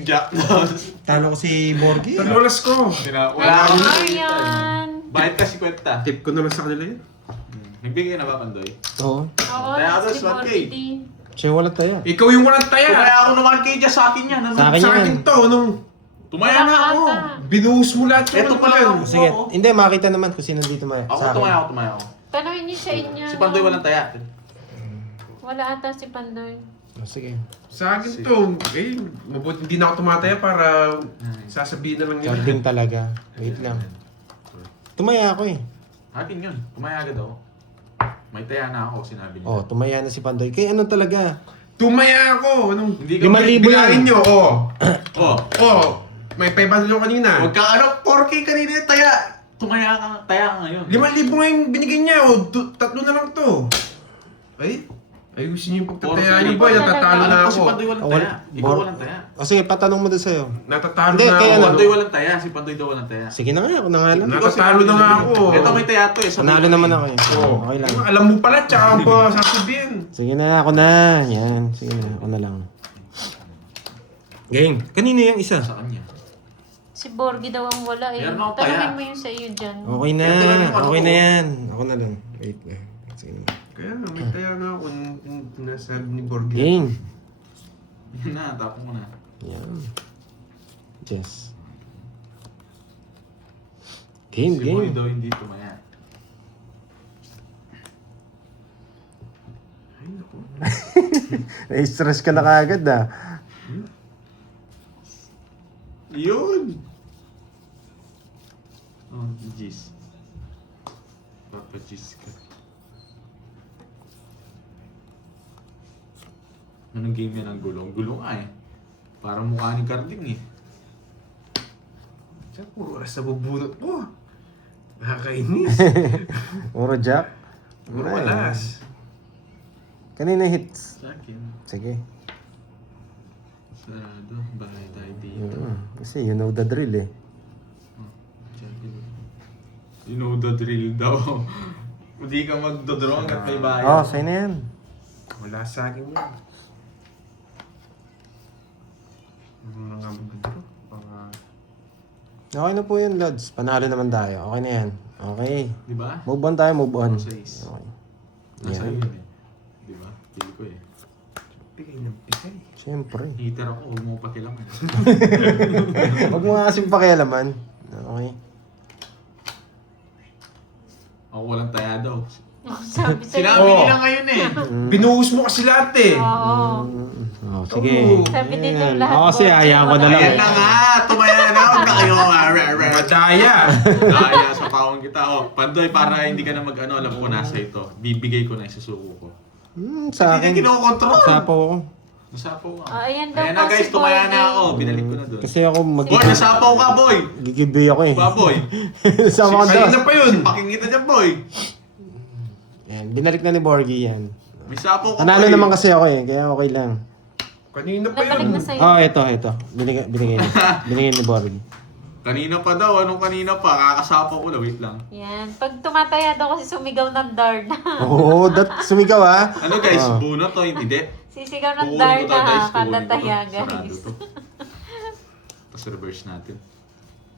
Jack. Talo ko si Borgie. Talulas ko. Wala akong Ayan. Bayad kasi kwenta. Tip ko na lang sa kanila yun. Nagbigay na ba, Pandoy? Oo. Oo, Kaya ako, si SWAT Borgie K. din. Siya wala tayo. Ikaw yung walang taya. Tumaya ako naman kay Jess sa akin yan. Ano? Sa akin Sa yan. akin to, nung Tumaya na ako. binuhos mo lahat yung Eto ano pala yan. ako. Sige, Oo. hindi, makita naman kung sino dito may. Ako sa akin. tumaya ako. Tanungin niyo sa inyo. Si Pandoy walang taya. Wala ata si Pandoy. Oh, sige. Sa akin to, mabuti hindi na ako tumataya para sasabihin na lang nila. Carding talaga. Wait lang. Tumaya ako eh. Akin yun. Tumaya agad ako. May taya na ako, sinabi niya. Oh, tumaya na si Pandoy. Kaya ano talaga? Tumaya ako. Anong, Hindi ka 5,000 yan. Bilahin nyo, oh. Oh. Oh, may 500 yung kanina. Huwag kang ano, 4K kanina yung taya. Taya ka ngayon. 5,000 nga yung binigay niya, oh. Tatlo na lang to. Ay, ayusin niyo yung pagtatayaan niyo ba? Natatalo na Alam ko si ako. Pandoy walang Oh, taya. Ikaw walang taya. O sige, patanong mo doon sa'yo. Natatalo Hindi, na kaya ako. ano? Pandoy walang taya. Si Pandoy daw walang taya. Sige na nga, ako na nga lang. Natatalo na nga ako. Ito may taya to eh. Panalo naman ako eh. Oh. Okay lang. Alam mo pala, tsaka ako sasabihin. Sige na, ako na. Yan, sige na, ako na lang. Game. Kanino yung isa? Sa kanya. Si Borgie daw ang wala eh. Meron akong Tanungin taya. mo yung sa iyo dyan. Okay na, Ito lang yung ano okay ko. na yan. Ako na lang. Wait na. Sige na. Kaya may taya nga ako nung nasabi ni Borgia. Game. Yun na, tapos mo na. Yan. Yes. Game, Si Boy game. daw hindi tumaya. Ay, naku. Na-stress ka na kagad ah. Yun! Oh, jeez. Papa jeez ka. Anong game yan ang gulong? Gulong nga eh. Parang mukha ni Carding eh. Siya, puro oras na bubunot mo. Nakakainis. Puro jack. Puro Wala eh. walas. Kanina hits. Sa akin. Sige. Sarado. Bahay tayo dito. Kasi you know the drill eh. Oh, check it. You know the drill daw. Hindi ka magdodraw hanggat may bahay. Oh, sa'yo na yan. Wala sa akin yan. Ano nga magdodro? Baka... Okay na po yun, Lods. Panalo naman tayo. Okay na yan. Okay. Di ba? Move on tayo, move on. Sa is. Okay. Nasa Yan. yun eh. Di ba? Pili ko eh. Bigay ng bigay. Siyempre. Heater ako, huwag mo pakilaman. Huwag mo nga kasing pakialaman. Okay. Ako walang taya daw. Sabi sa'yo. Sinabi Oh. nila ngayon eh. Binuhos mo kasi lahat eh. Oo. Oh, sige. Sabi nito Ayan. lahat. Oo, kasi Borgie, ayaw ko na wala lang. Ayan eh. na nga, tumaya na. Huwag na kayo Madaya. Kaya sa pawang kita. Oh, Pandoy, para hindi ka na mag-ano, alam ko nasa ito. Bibigay ko na isusuko ko. Sa Hindi akin. niya kinokontrol. Sapo ako. Nasapaw ka. Ayan daw Ayan na po guys, si tumaya na Borgie. ako. Binalik ko na doon. Kasi ako Boy, nasapaw ka, boy! Gigibay ako eh. Baboy. Sama ko Kanina daw. pa yun. Paking kita dyan, boy. Yan, binalik na ni Borgie yan. May sapaw ka, Panalo boy. naman kasi ako eh, kaya okay lang. Kanina pa Nabalik yun. na sa'yo. Oh, ito. Binigay niya. Binigay ni Borgie. Kanina pa daw, anong kanina pa? Kakasapaw ko na, wait lang. Yan. Pag tumataya daw kasi sumigaw ng Darna. Oo, sumigaw ah. Ano guys, Oh. bunot to, hindi? Sisigaw ng Kukunin ko to, Darna ha. guys. Kada Kukunin ko to. taya Sarado guys. to. Tapos reverse natin.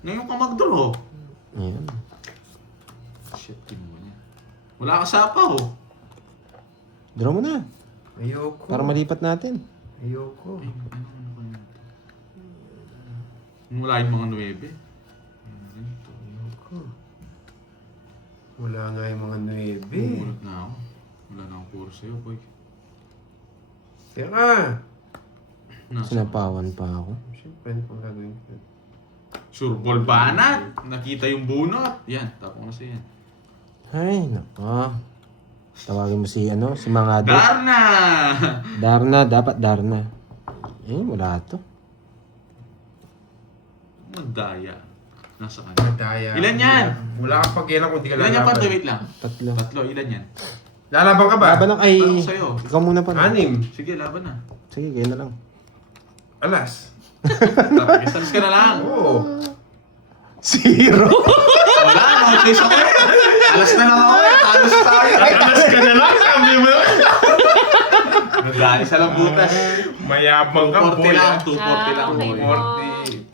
Ngayon ka mag-draw. Ayan. Shit, kinuha niya. Wala ka sapaw. Draw mo na. Ayoko. Para malipat natin. Ayoko. Wala yung mga 9. Ayoko. Wala nga yung mga 9. Bumulat na ako. Wala na akong puro sa'yo, boy. Teka. Sinapawan pa ako. Siyempre, ano pang gagawin ko? Surbol banat! Nakita yung bunot. Yan, tapos na siya yan. Ay, nako. Tawagin mo si si Mangado. Darna! Darna, dapat Darna. Eh, wala to. Madaya. Nasa kanya. Madaya. Ilan yan? Wala kang pag-ilan kung di ka Ilan yan pa? lalaban. Wait lang. Tatlo. Tatlo, ilan yan? Lalaban ka ba? Laban lang ay... Tanong sa'yo. Ikaw muna pa. 6. Sige, laban na. Sige, kayo na lang. Alas. Isalis ka na lang. Oo. 0. Wala, no-face ako eh. Alas na lang ako eh. Talos tayo. Alas ka na lang, sabi mo. Nagani sa lambutas. Mayabang ka, 240 boy. lang, ah. 240 lang, okay boy. po.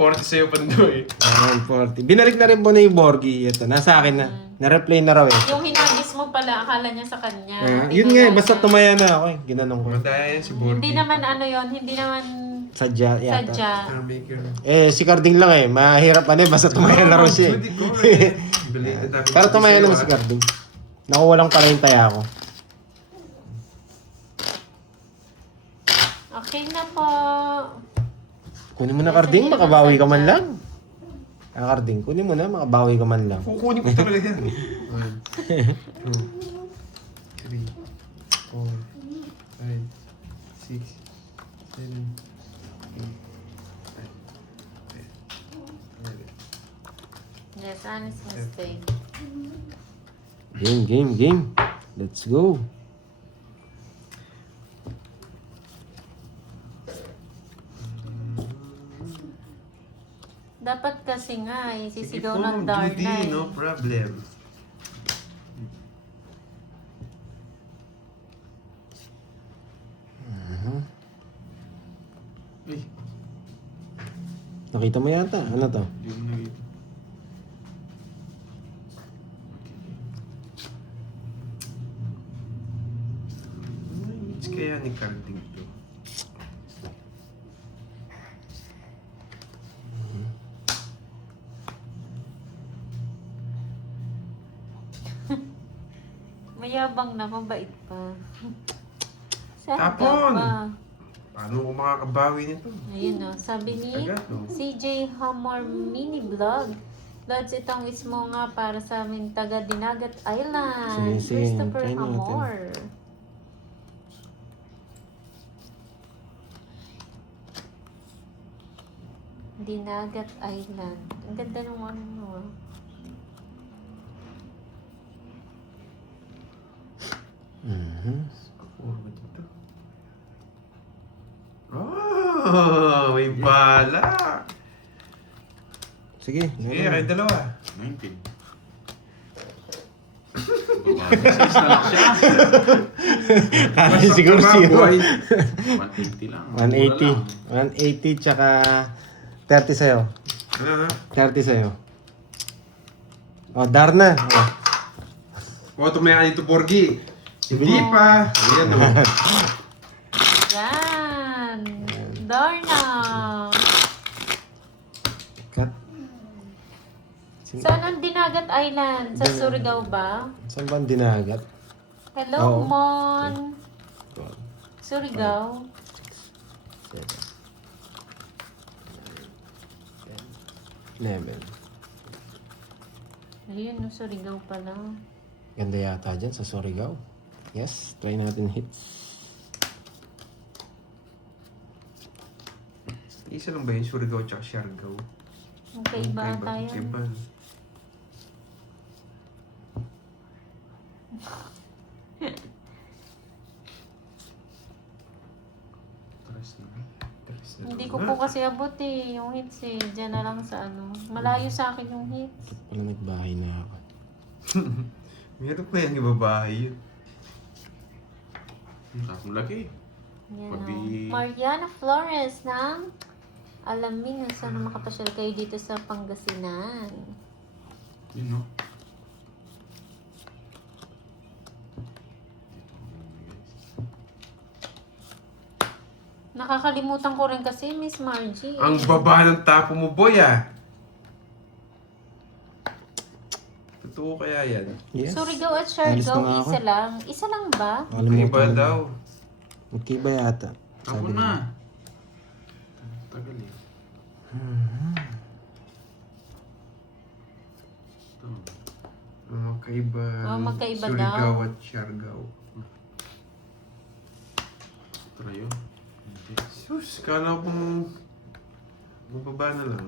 40 sa'yo, Pandoy. Ayan, 40. Binalik na rin po na yung Borgie. Ito, nasa akin na. Na-replay na raw eh. Yung hinagis mo pala, akala niya sa kanya. Yun nga eh, basta tumaya na ako eh. Ginanong ko. Madaya yan si Bordy. Hindi naman ano yon, hindi naman Sadya yata. sadya. Maker. Si Carding lang eh. Mahirap ano eh. Basta tumaya na raw siya Pwede eh. ko. Belated happy Pero birthday tumaya sa'yo, na si Carding. Nakuha lang pala yung taya ko. Okay na po. Kunin mo na Carding, makabawi ka man lang. Carding, kunin mo na, makabawi ka man lang. Kukunin ko talaga yan. 1, 2, 3, 4, 5, 6, 7, 8, 9, 10, 11. Yes, honest mistake. Game. Let's go. Dapat kasi nga, Sige sisigaw po, ng Darna Judy, eh. no problem. Ay, Nakita mo yata. Ano to? hindi mo nakita. It's kaya ni Carding to. Mayabang na, mabait pa. Saan ka Tapon! pa? Paano ko makakabawi nito? Ayun o, sabi ni Agad, no? CJ Hamor Mini Vlog. Lods, itong ismo nga para sa aming taga Dinagat Island. Sige, Christopher try natin. Hamor. Dinagat Island. Ang ganda ng ano mo ah. Forward dito. Oh, may bala! Sige. Sige, kayo dalawa. 19. Babasis na lang siya. Kaya siguro Masok ka ba, zero. boy? 180 lang. 180. 180 tsaka 30 sa'yo. Ano? 30 sa'yo. Oh, Darna. Oh. Tumaya ka dito, Borgie. Hindi pa. Ayan, no. Yan! Darna! Cut. Saan ang Dinagat Island? Sa Surigao ba? Saan ba ang dinagat? Hello, Oo. Mon! 12, Surigao. 7, 11. Ayun, no, Surigao pala. Ganda yata dyan sa Surigao. Yes, try natin hits. Isa lang ba yun? Surigao tsaka Siargao? Magkaiba tayo. Iba. Tres na. Hindi ko po kasi abot eh, yung hits eh. Diyan na lang sa ano. Malayo sa akin yung hits. Wala nagbahay na ako. Meron pa yung ibabahay yun. Kasong laki. Yan Pag-i- o. Mariana Flores ng Alamino. Sana makapasyal kayo dito sa Pangasinan. Yun, no? Nakakalimutan ko rin kasi, Miss Margie. Ang baba ng tapo mo, boy, ah. Totoo kaya yan? Yes. Surigao at Alis na nga Siargao, ako. isa lang. Isa lang ba? Iba Nakalimutan ko. daw. Magkaiba yata. Ako Sabi na. nila. Tagal eh. Ito. Magkaiba. Magkaiba Surigao daw. at Siargao. Try yun. Hindi. Sus, kala ko mababa na lang.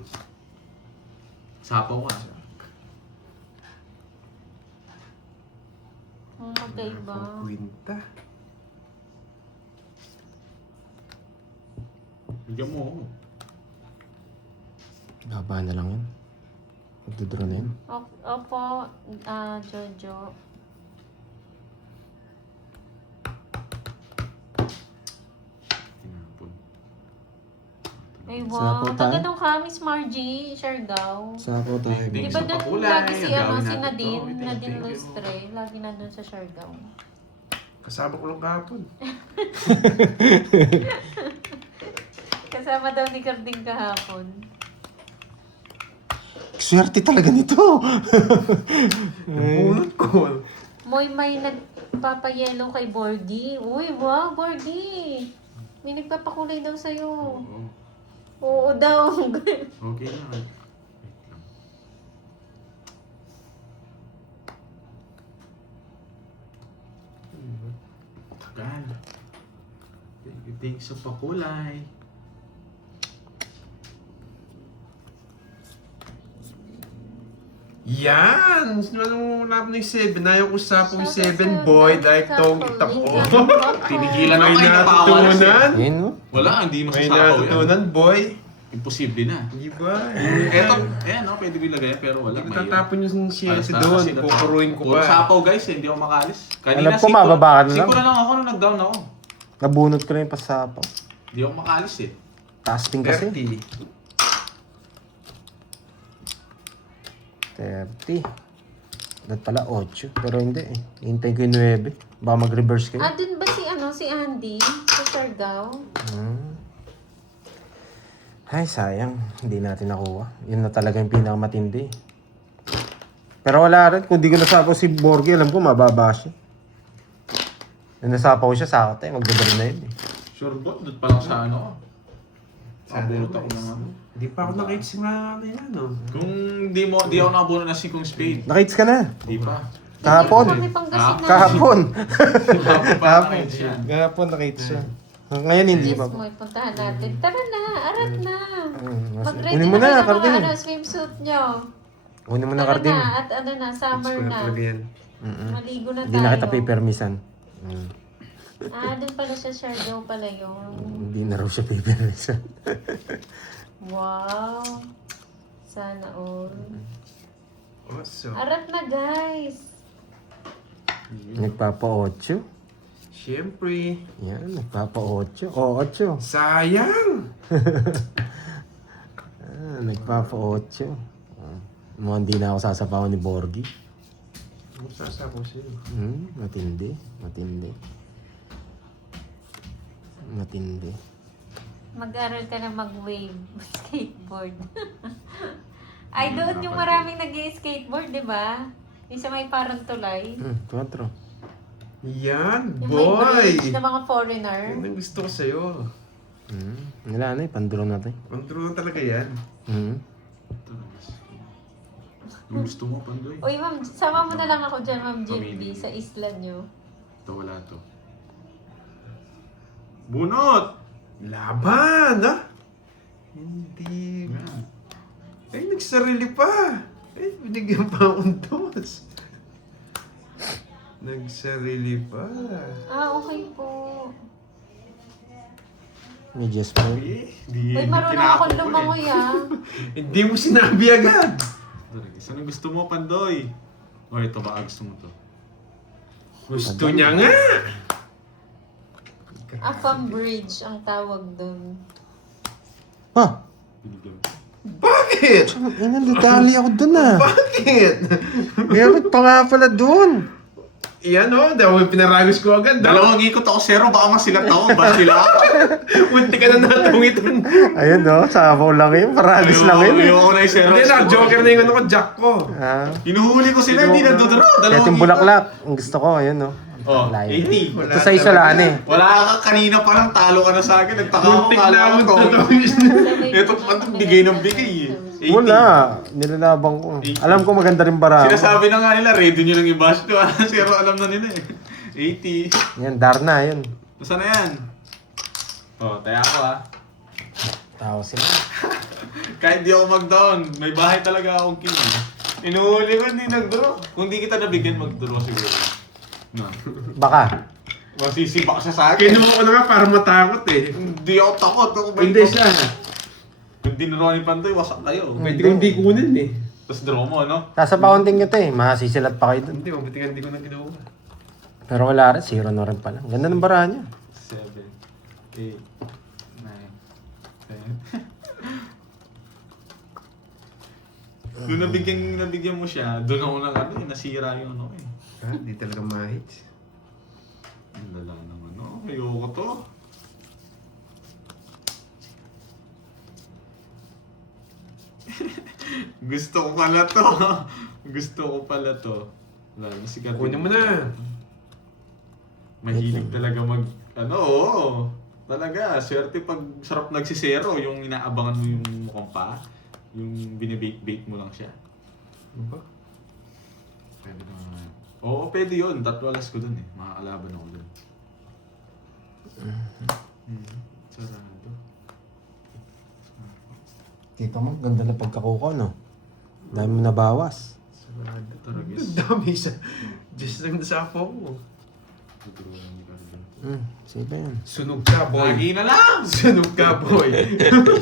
Sapaw ka. Magkaiba. Kwinta. Bigyan mo ako. Baba na lang yun. Magdodraw na yun. Opo, Jojo. Ay, Sapo wow. tayo. Taga doon ka, Miss Margie, Siargao. Sako tayo. Thank Di you ba sa doon pakulay. lagi si, Gawin si natin to. Nadine? Thank Nadine you. Lustre. Lagi na doon sa Siargao. Kasama ko lang kahapon. Kasama daw ni Carding kahapon. Swerte talaga nito. Bunot ko. Moy, may nagpapayelo kay Bordy. Uy, wow, Bordy. May nagpapakulay daw sa'yo. Oo. Oo daw. Okay na. Wait lang. Tagal. Thank you sa pakulay. Yan! Anong wala na yung 7? Ayaw ko sa yung Shout out 7 sa'yo, boy Dad dahil tong kita ko. Tinigilan ako May kayo napawalas eh. natutunan. Ayun, no? Wala, hindi May masasapaw yan. natutunan boy. Imposible na. Di ba? Eto, ayan no, pwede ko ilagay pero wala. Hindi ko mahirap. tatapon yung Alas 7 na doon. kasi nata- Pupuruin ko Puro pa. sapaw guys, hindi ako makalis. Alam ko, mababa ka na lang. Siko na lang ako nung nag-down ako. Nabunot ko na yung pasapaw. Hindi ako makalis eh. Casting kasi. 30. 30. Dapat pala 8. Pero hindi eh. Hintayin ko yung 9. Baka mag-reverse kayo. Ah, dun ba si Andy? Sa Siargao? Ay, sayang. Hindi natin nakuha. Yun na talaga yung pinakamatindi. Pero wala rin. Kung di ko nasapaw si Borgie, alam ko mababa siya. Yung nasapaw siya, sakot eh. Magdadali na yun eh. Sure bot, doon pa lang sa ano. Abulot ako guys. ng ano. Hindi pa ako nakiksimula na yan, no? Kung di ako nakabuno na 5 spade. Nakits ka na. Di pa. Kahapon. Kami panggasin na. Kahapon. Kahapon. Yan. Kahapon nakits siya. Ngayon hindi Yes, pa. Moy, puntahan natin. Tara na, arat na. Mag-ready Kunin mo na kayo na, ng mga Carding. swimsuit nyo. Kunin mo na, Tara Carding. na, at ano na, summer Gusto ko na. talaga yan. Maligo na Hindi na kita tayo. pipermisan. Ah, dun pala sa Siargao pala yun. Hindi na raw siya pipermisan. Wow. Sana all. Awesome. Arat na, guys. Nagpapa-8. Siyempre. Yan, nagpapa-8. O, 8. Sayang! Nagpapa-8. Mukhang hindi na ako sasapawan ni Borgie. Ano sasapaw sa'yo? Matindi. Matindi. Matindi. Mag-aral ka na mag-wave skateboard. Ay, doon yung maraming nag-skateboard, di ba? Yung sa may parang tulay. 4. Yan, Yung may boy! bridge na mga foreigner. Yan ang gusto ko sa'yo. Wala na eh, panduro natin. Control talaga yan. Yung gusto mo, Pandoy. Uy, ma'am, sama mo na lang ako dyan, ma'am JB, Pamili. sa isla nyo. Ito, wala to. Bunot! Laban, ha? Hindi. Yan. Ay, nagsarili pa. Ay, binigyan pa akong dos. Nagsarili pa. Ah, okay po. May just mo. Eh, di Uy, marunong akong lumangoy, ah. Hindi mo sinabi agad. Saan ang gusto mo, Pandoy? O, ito ba? Gusto mo to? Gusto niya nga. Afam Bridge ang tawag dun. Ha? Binigyan. Bakit? Ina, nadali ako dun ah. Bakit? Meron pa nga pala dun. Yan o, dahil pinaragos ko agad. Dalawang ikot ako, zero. Baka masilat ako. Ba sila? Munti ka na natungitan. Ayun no, sabaw lang yun. Paragis lang yun. Ayoko na yung zero. Hindi na, joker na yung ano ko, jack ko. Inuhuli ko sila, hindi nagdodraw. Kaya yung bulaklak, ang gusto ko, ayun no. Oh, Layo. 80. Ito sa isolaan eh. Wala ka kanina pa lang, talo ka na sa akin. Nagtaka ako, Muntik kala na ko ako to. Ito, bigay ng bigay eh. 80. Wala, nilalabang ko. Alam ko maganda rin bara. Sinasabi na nga nila, ready nyo lang i-bash to. Zero alam na nila eh. 80. Yan, Darna, yun. Nasaan na yan? Oh, tayo ako ah. Tawa sila. Kahit di ako mag-down, may bahay talaga akong king eh. Inuhuli ko, hindi nag-draw. Kung di kita nabigyan, mag-draw siguro. No. Baka. Masisibak siya sa akin. Kinuha ko na nga para matakot eh. Hindi ako takot. Ako ba Hindi siya. Kung dindraw ni Pantoy, wasak kayo. Pwede ko hindi kunin eh. Tapos draw mo, no? Nasa paunting nyo to eh. Masisilat pa kayo dun. Hindi, mabuti ka hindi ko na kinuha. Pero wala rin, 0 na rin pala. Ganda ng bara niya. 7, 8, 9, 10. Nung nabigyan mo siya, doon ako lang nasira yung ano eh. Ha? Di talaga ma-hits. Ang lala naman, no? Ayoko to. Gusto ko pala to. Gusto ko pala to. Lalo si Gabi. Kunin mo na. Mahilig talaga oo. Talaga, swerte pag sarap nagsisero, yung inaabangan mo yung mukhang pa. Yung binibake-bake mo lang siya. Ano ba? Pwede naman. Oo, pwede yun. 3 alas ko dun eh. Makakalaban ako dun. Sarado. Kita mo, ganda na pagkakuha, no? Dami mo nabawas. Sarado. Taragis. Ang dami siya. Just lang sa apo ko. Tuturo lang ni Carden. Sige ba yan? Sunog ka, boy. Lagi na lang! Sunog ka, boy.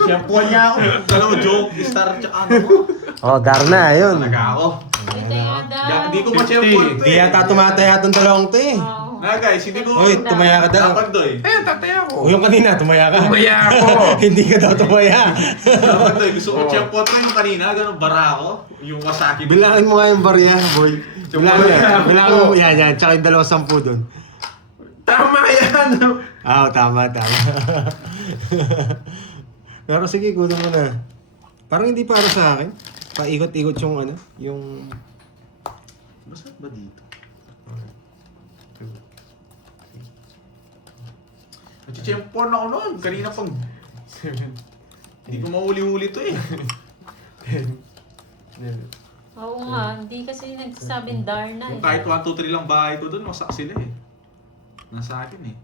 Shampoo niya ako. Ano, joke, star, tsaka ano mo. Oh, Darna, ayun. Talaga ako. Ito yung Hindi ko ma-shampoo ito Di eh. yata tumataya itong dalawang to eh. Oo. Na guys, hindi ko... Uy, tumaya ka daw. Dapat doy. Tatay ako. O yung kanina, tumaya ka. Tumaya ako. Hindi ka daw tumaya. Dapat doy. Gusto ko Oo. shampoo ito yung kanina. Ganun, bara ako. Yung wasaki. Bilangin mo nga yung barya, boy. Bilangin mo. Bilangin mo. Yan. Tsaka yung 210 doon. Tama yan. Tama. Pero sige, kunin mo na. Parang hindi para sa akin. Paikot-ikot yung ano, yung... Masarap ba dito? Nag-shampoo na ako noon. Kanina pang... Hindi ko mahuli-huli to eh. Oo nga, hindi kasi nagsasabing Darna Kung eh. kahit 1, 2, 3 lang bahay ko doon, wasak sila eh. Nasa akin eh.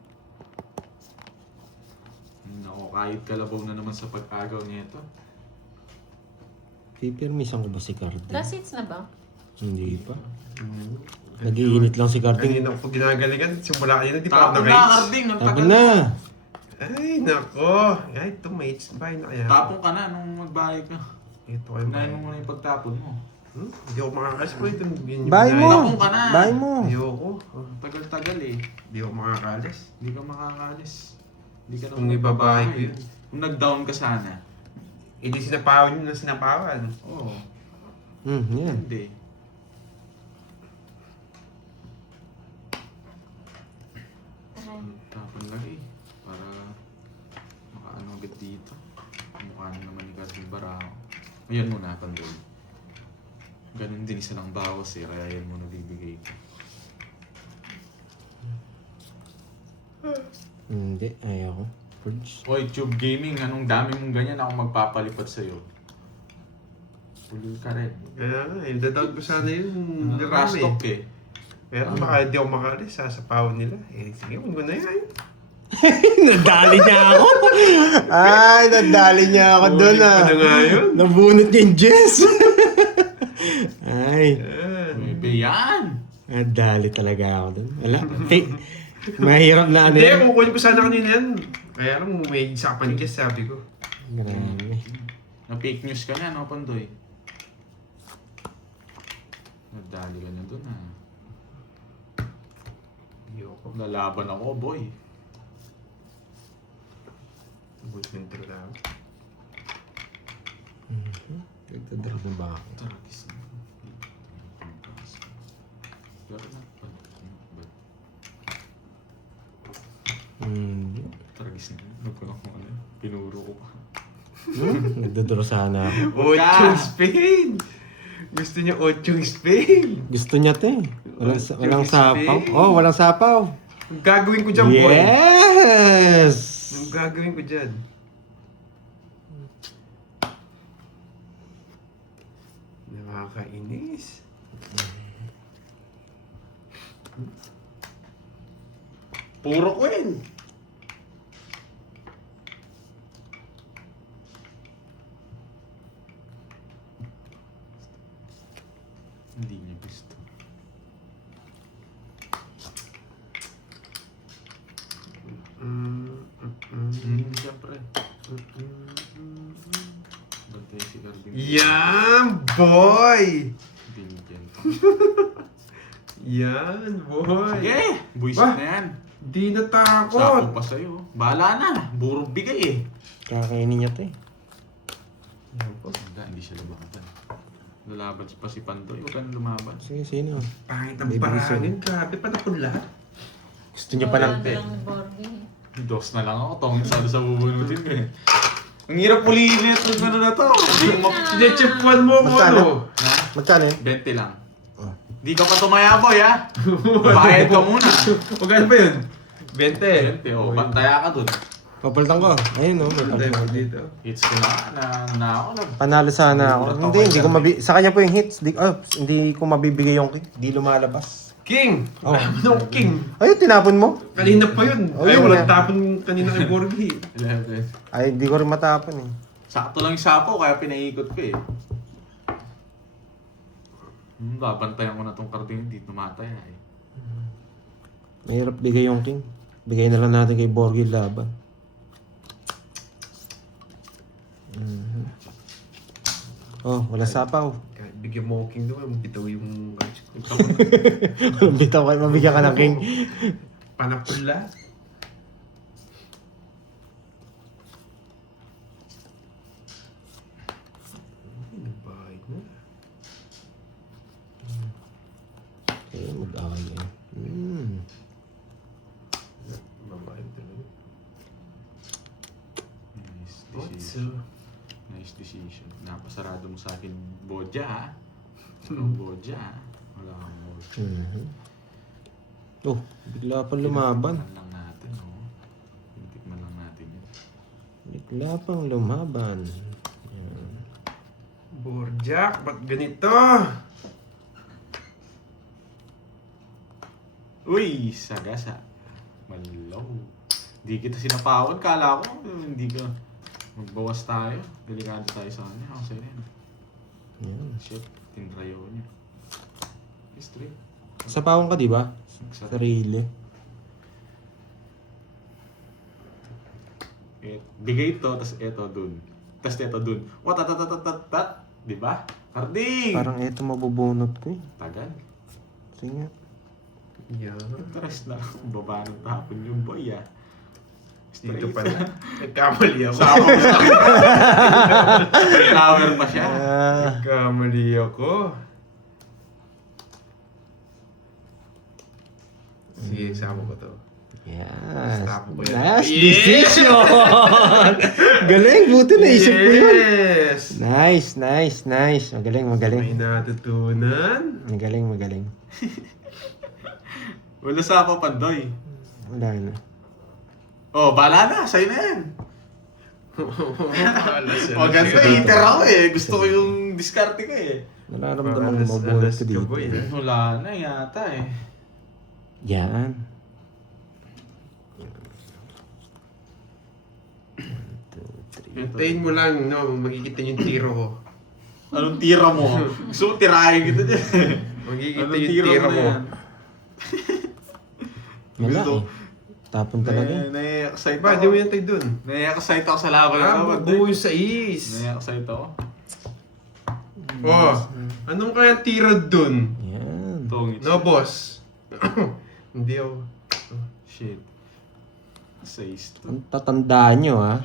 Nako, kahit kalabaw na naman sa pag-agaw niya ito. Pipirmisan ko ba si Carding? Last hits na ba? Hindi pa. Nag-iinit lang si Carding. Kanina ko ginagalingan. Simula kanina, di pa ako Tapon na, na-raise. Harding. Nang Tapos tagal na. Ay, nako. Ay, ito mates. Bahay na kaya. Tapon ka na nung magbahay ka. Ito kayo Unahin mo muna yung pagtapon mo. Hindi ako makakalis po ito. Bahay mo. Tapon ka na. Bahay mo. Ayoko. Tagal-tagal eh. Hindi ako makakalis. Hindi ka makakalis. Hindi ka Kung ibabahay ko yun. Kung nag-down ka sana. Hindi sinapawan yun na sinapawan. Oo. Yan. Hindi. Aray. Tapon lagi. Para makaano agad dito. Mukha na naman ni Carding Barao. Ayan muna, Pandoy. Ganun din isa ng bawas eh. Kaya yan muna bibigay ko. Hindi, ayaw ko. Purge. Hoy, Tube Gaming, anong dami mong ganyan ako magpapalipad sa'yo. Pulil ka rin. Kaya nga, dadown ko sana yun. Rastok eh. Pero baka hindi ako makakalis. Sasapawan nila. Eh, sige, huwag ko na yan. Nadali niya ako. Ay, nadali niya ako doon Ulit pa na nga yun. Nabunot niya yung Jess. Ay, Bebe yan! nadali talaga ako doon. Wala. Mahirap na ano Hindi, yan. kukunin ko sana kanina yan. Kaya lang, may sapan guess, sabi ko. Grabe. Na-fake news ka na, no, Pandoy? Nadali ka na dun, ha? Ayoko. Lalaban ako, boy. Good mental lang. Nagtadrag na ba ako? Taragis na. Pero na, taragis na. Pinuro ko pa. Nagdodoro sana ako. Ochong Spain! Gusto niya Ochong Spain! Gusto niya to eh. Walang Yung sapaw. space. Oh, walang sapaw. Ang gagawin ko dyan, boy! Yes! Ang gagawin ko dyan. Nakakainis. Puro Queen! Hindi niya gusto. Siyempre. Bantay si Carding. Yan, boy! Binigyan pa. Yan, boy! Sige! Buisit Bah! na yan. Di Sapo natakot! pa sa'yo. Bahala na. Burong bigay eh. Kakainin niya to eh. Yan po. Hindi siya labakan. Lalaban pa si Pandoy. Huwag ka na lumaban. Sige, sino? Pangit ang Baby parangin. Grabe, panapon lahat. Gusto niya pa ng... Wala na lang ni Borgie. Dos na lang ako. Tongin sa bubunutin ko eh. Ang hirap ulihin ito. Ano na to? Hindi ko Sinechepuan mo ko Magkano? ano. Ha? Magkano yun? 20 lang. Oh. Di ka pa tumayaboy ha? Bayad ka muna. Magkano ba yun? 20. 20 oh. Bantaya ka dun. Papalitan ko. Ayun, no. May Ano tayo papalitan. dito? Hits ko na ako lang. Panalo sana ako. Nagulat Hindi, ako hindi ko dyan. Sa kanya po yung hits. Hindi ko mabibigay yung king. Hindi lumalabas. King! Oh. Ano King? Ayun, tinapon mo. Kanina pa yun. Oh, Ay, yun walang nga. tapon kanina kay Borgie. 11. Ay, hindi ko rin matapon eh. Sakto lang yung sapo, kaya pinaikot ko eh. Babantayan ko na tong karding, hindi tumataya eh. Mahirap bigay yung king. Bigay na lang natin kay Borgie laban. Mhm. Oh, wala sapaw. Kahit bigyan mo ko King doon, bitaw yung rice ko. Bitaw ka, mabigyan ka ng king. Panapon lahat. Ay, nagbayad na. Okay, mag-away yan. Mabayad talaga. Nice What's decision. Nice decision. Napasarado mo sa akin, Bodja ha? Ano Bodja ha? Wala kang Bodja. Mhm. Oh, bigla pa lumaban. Tikman lang natin, oh. Tikman lang natin yun. Bigla pang lumaban. Yan. Borjak, ba't ganito? Uy, sagasa. Malaw. Hindi kita sinapawan. Kala ko, hindi ka magbawas tayo. Delikado tayo sa kanya. Ako sa'yo yan. Yan. Shit, tinrayo niya. Straight. Sapawan ka, di ba? Sarili. Bigay ito, tas ito dun. Tas ito dun. Watatatatatata. Diba? Harding! Parang ito mabubunot ko eh. Tagal. Sige. Yan. Interest na. Baba ng tapon yung boy ah. Dito pa na. Nagkamali ako. Sama mo sa tower pa siya. Nagkamali ako. Sige, sama ko to. Yes. Stop ko yan. Nice Yes! decision! Galing, buti naisip ko yun. Yes! Nice. Magaling. May natutunan. Magaling. Wala sa pa Pandoy. Wala na. Oh, bala na. Sa'yo na yan. Alas, O, ganito iter ako eh. Gusto ko yung diskarte ko eh. Nararamdaman mo mabunot ko dito. Wala na yata eh. Yan. Hintayin mo lang, no? Makikita yung tiro ko. Anong tira mo? Gusto mo tirahin kita dyan. Makikita Anong yung tira tiro mo na mo. yan? Wala Gusto- eh. Tapon talaga. Nai-excite Ba, ako. di mo yantay dun. Nai-excite ako sa laban na to. Buo yung sa is. Nai-excite ako. Oh, anong kaya tiro dun? Yan. Tongits. No, boss. Hindi ako. Shit. 6 to. Ang tatandaan nyo ha.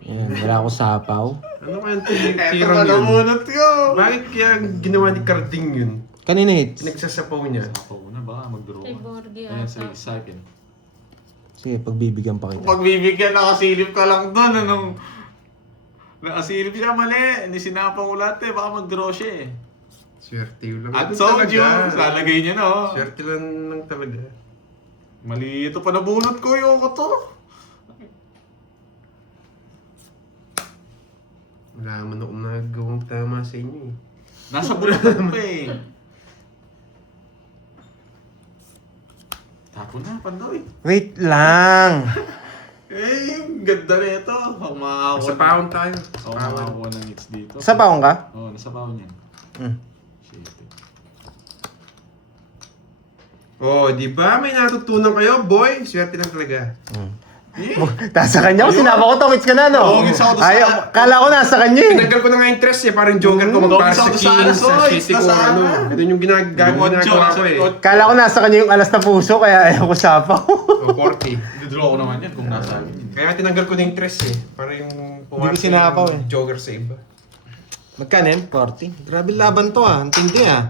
Yan, wala akong sapaw. Ano kaya Eto tiro ka yun? namunot ko! Bakit kaya ginawa ni Carding yun? Kanina hits. Pinagsasapaw niya. Ako na baka mag-draw Kay ka. Borgie Ayan, ata. sa akin. Sige, pagbibigyan pa Kung kita. pagbibigyan, nakasilip ka lang doon. Anong... Nakasilip siya, mali. Hindi sinapa ko lahat eh. Baka mag-draw siya eh. Swerte lang. At Ganun told you, talaga. lalagay niya na oh. Swerte lang talaga. Mali ito pa nabunot ko yung ko to. Wala man akong nagawang tama sa inyo eh. Nasa bulatan pa eh. Tapo na, Pandoy. Wait lang. Eh, yung ganda na ito. Ako makakakuha. Sa paon tayo. Ako makakakuha ng hits dito. Sapawan ka? Oo, nasa paon yan. Hmm. Shit. Oh, di ba? May natutunan kayo, boy. Swerte lang talaga. Nasa kanya ko, sinapa ko tongits ka na, no? Tongits ako doon sa- Ay, kala ko nasa kanya eh. Tinanggal ko na nga interest eh. Parang joker ko Tongits magpasa sa ako sa Kings, alas, sa oy, City ko, nasaan ano. na? Ito yung ginagawa ko eh. Kala ko nasa kanya yung alas na puso, kaya ayaw ko sapaw. O, 40. Didraw ko naman yan kung nasa akin yun. Kaya tinanggal ko na interest eh. Para yung Hindi ko sinapaw eh. joker sa iba. Magkano yan? 40? Grabe laban to ah. Ang tindi ah.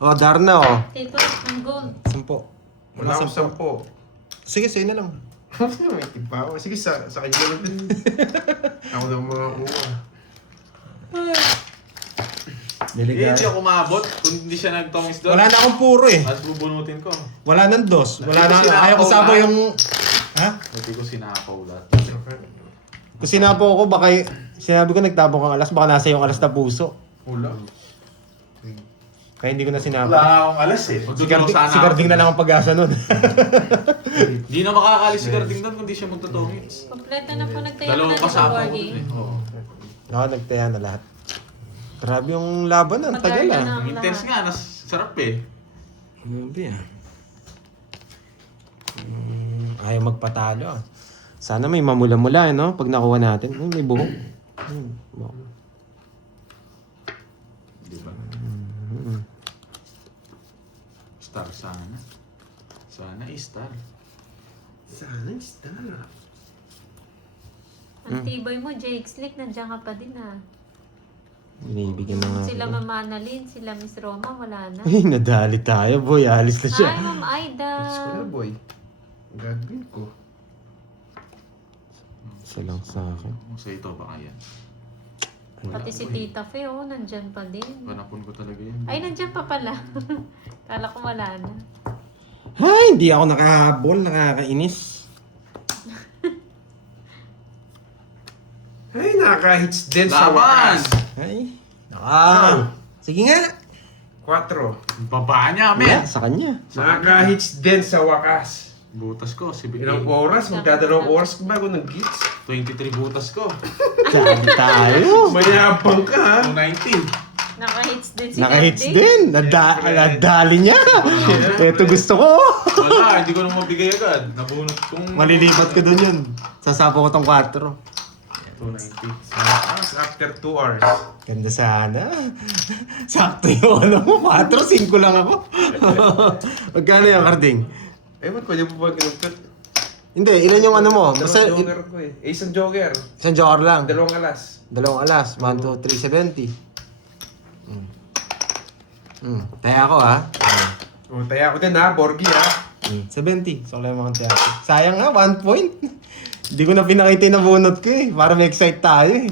O, Darna o. Tito, ang gold. 10. Wala akong 10. Sige, sa'yo na lang. May tipa ako. Sige, sa kanya lang din. Ako na mga kuha. Hindi ako umabot kung hindi siya nagtongis doon. Wala na akong puro eh. At bubunutin ko. Wala nang dos. Wala na. Hindi ko Ayaw ko sinakaw sabo lahat. yung... Ha? Hindi ko sinakaw lahat. Kung sinapo ako, baka... Sinabi ko nagtabong kang alas, baka nasa yung alas na puso. Wala. Kaya hindi ko na sinapo. Wala akong alas eh. Si Garding na lang ang pag-asa nun. Hindi na makakalis si Garding doon kung di siya magtotongis. Kompleto na po nagtayo Dalawang na dito, pasapa ko Borgie. doon eh. Oo. Oo, nagtaya na lahat. Grabe yung laban na. Ang tagal Pag-guard na ah. Ang intense nga, sarap eh. Grabe ah. Ayaw magpatalo ah. Sana may mamula-mula no? Pag nakuha natin. Ay, may buhok. Buhok. Di ba? Star sana. Sana star. Sana star. Ang tibay mo, Jake Slick, nandiyan ka pa din ah. Binibigyan na nga. Sila Ma'am Annalyn, sila Miss Roma, wala na. Ay, nadali tayo boy. Alis na siya. Hi, Ma'am Aida. Alis ko na, boy. Ang gagawin ko. Isa lang sa akin. Sa ito baka yan. Pati si Tita Fe, oh, nandyan pa din. Panapon ko talaga yan. Ay, nandyan pa pala. Kala ko wala na. Ay, hindi ako nakahabol. Nakakainis. Ay, nakaka-hits din sa Laban! wakas. Ay. Naka. Sige nga. 4. Ang baba niya, Wala, men! sa kanya. Nakaka-hits din sa wakas. Butas ko, si Ilang oras? Magdadalawang oras ka bago nag-gits? 23 butas ko. Sabi tayo. Mayabang ka ha? 290. Naka-hits din si Naka-hits Gandhi. din. Nadali niya. Ito gusto ko. Wala, hindi ko nang mabigay agad. Nabunot kong... Malilipat ko dun yun. Sasapo ko tong 4. 290. After 2 hours. Ganda sana. Sakto yung ano mo. 4, 5 lang ako. Magkano yung Karding? Eh, ba't pwede mo ba ginugtot? Hindi, ilan yung ano mo? Basta Dalawang joker ko eh. Isang joker. isang joker lang. Dalawang alas. Dalawang alas. 1, 2, 3, 70. Taya ako ha. O, taya ko din ha, Borgie ha. 70. So, lang mga tiyati. Sayang nga, 1 point. Hindi ko na pinakita yung nabunot ko eh. Para ma-excite tayo eh.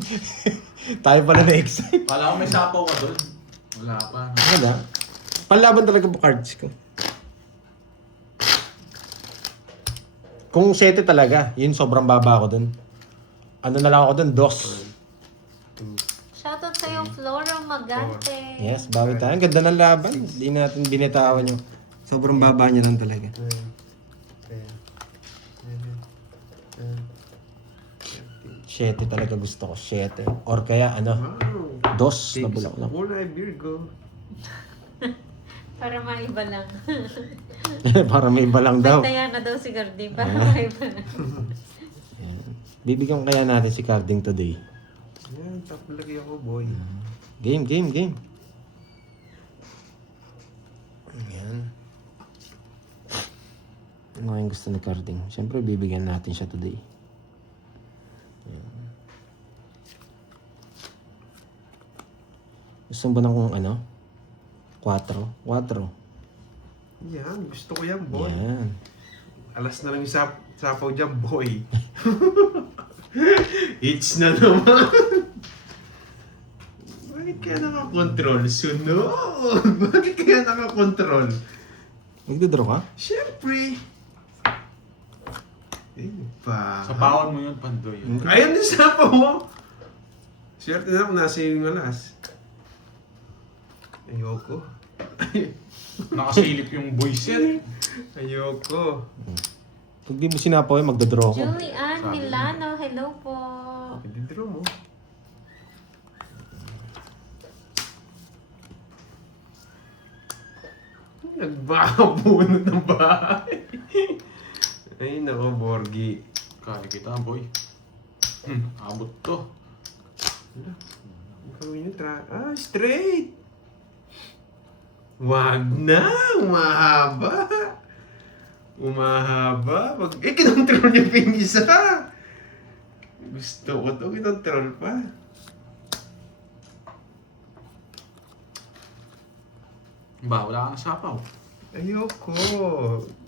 Tayo pala na-excite. Kala ko may sapaw ka doon. Wala pa. Wala. Panlaban talaga po cards ko. Kung 7 talaga, yun sobrang baba ako dun. Ano na lang ako dun, 2. Shoutout sa'yo, Flora Magante. Yes, bawi tayo. Ang ganda ng laban. Hindi natin binitawan yung... Sobrang baba niya lang talaga. 7 talaga gusto ko. 7. Or kaya ano, 2 na bulak lang. Kulay Virgo. Para maiba lang. Para may iba lang daw. Taya na daw si Gandhi. Para maiba lang. Bibigyan kaya natin si Carding today. Yan, top lagi ako, boy. Game. Ayan. Ano nga yung gusto ni Carding? Siyempre, bibigyan natin siya today. Ayan. Gusto mo ba ng ano? 4? 4. Yan, gusto ko yan, boy. Yan. Alas na lang yung sapaw dyan, boy. Hits na naman. Bakit kaya nakakontrol? Sunog! Bakit kaya nakakontrol? Magdodraw ka? Siyempre. Eh, pa. Sa bawal mo yun, Pandoy. Ayun din sapaw mo. Swerte na kung nasa yung alas. Ayoko. Nakasilip yung voice yan. Ayoko. Pag di mo sinapaw eh, magdodraw ko. Julian Milano, hello po. Pwede mo. Nagbabunot ng bahay. Ay, nako, Borgie. Kaya kita, boy. Abot to. Ang gawin yun, straight! Wag na! Umahaba! Umahaba! Kinontrol niya pa yung isa! Gusto ko to, kinontrol pa. Ba, wala kang sapaw. Ayoko.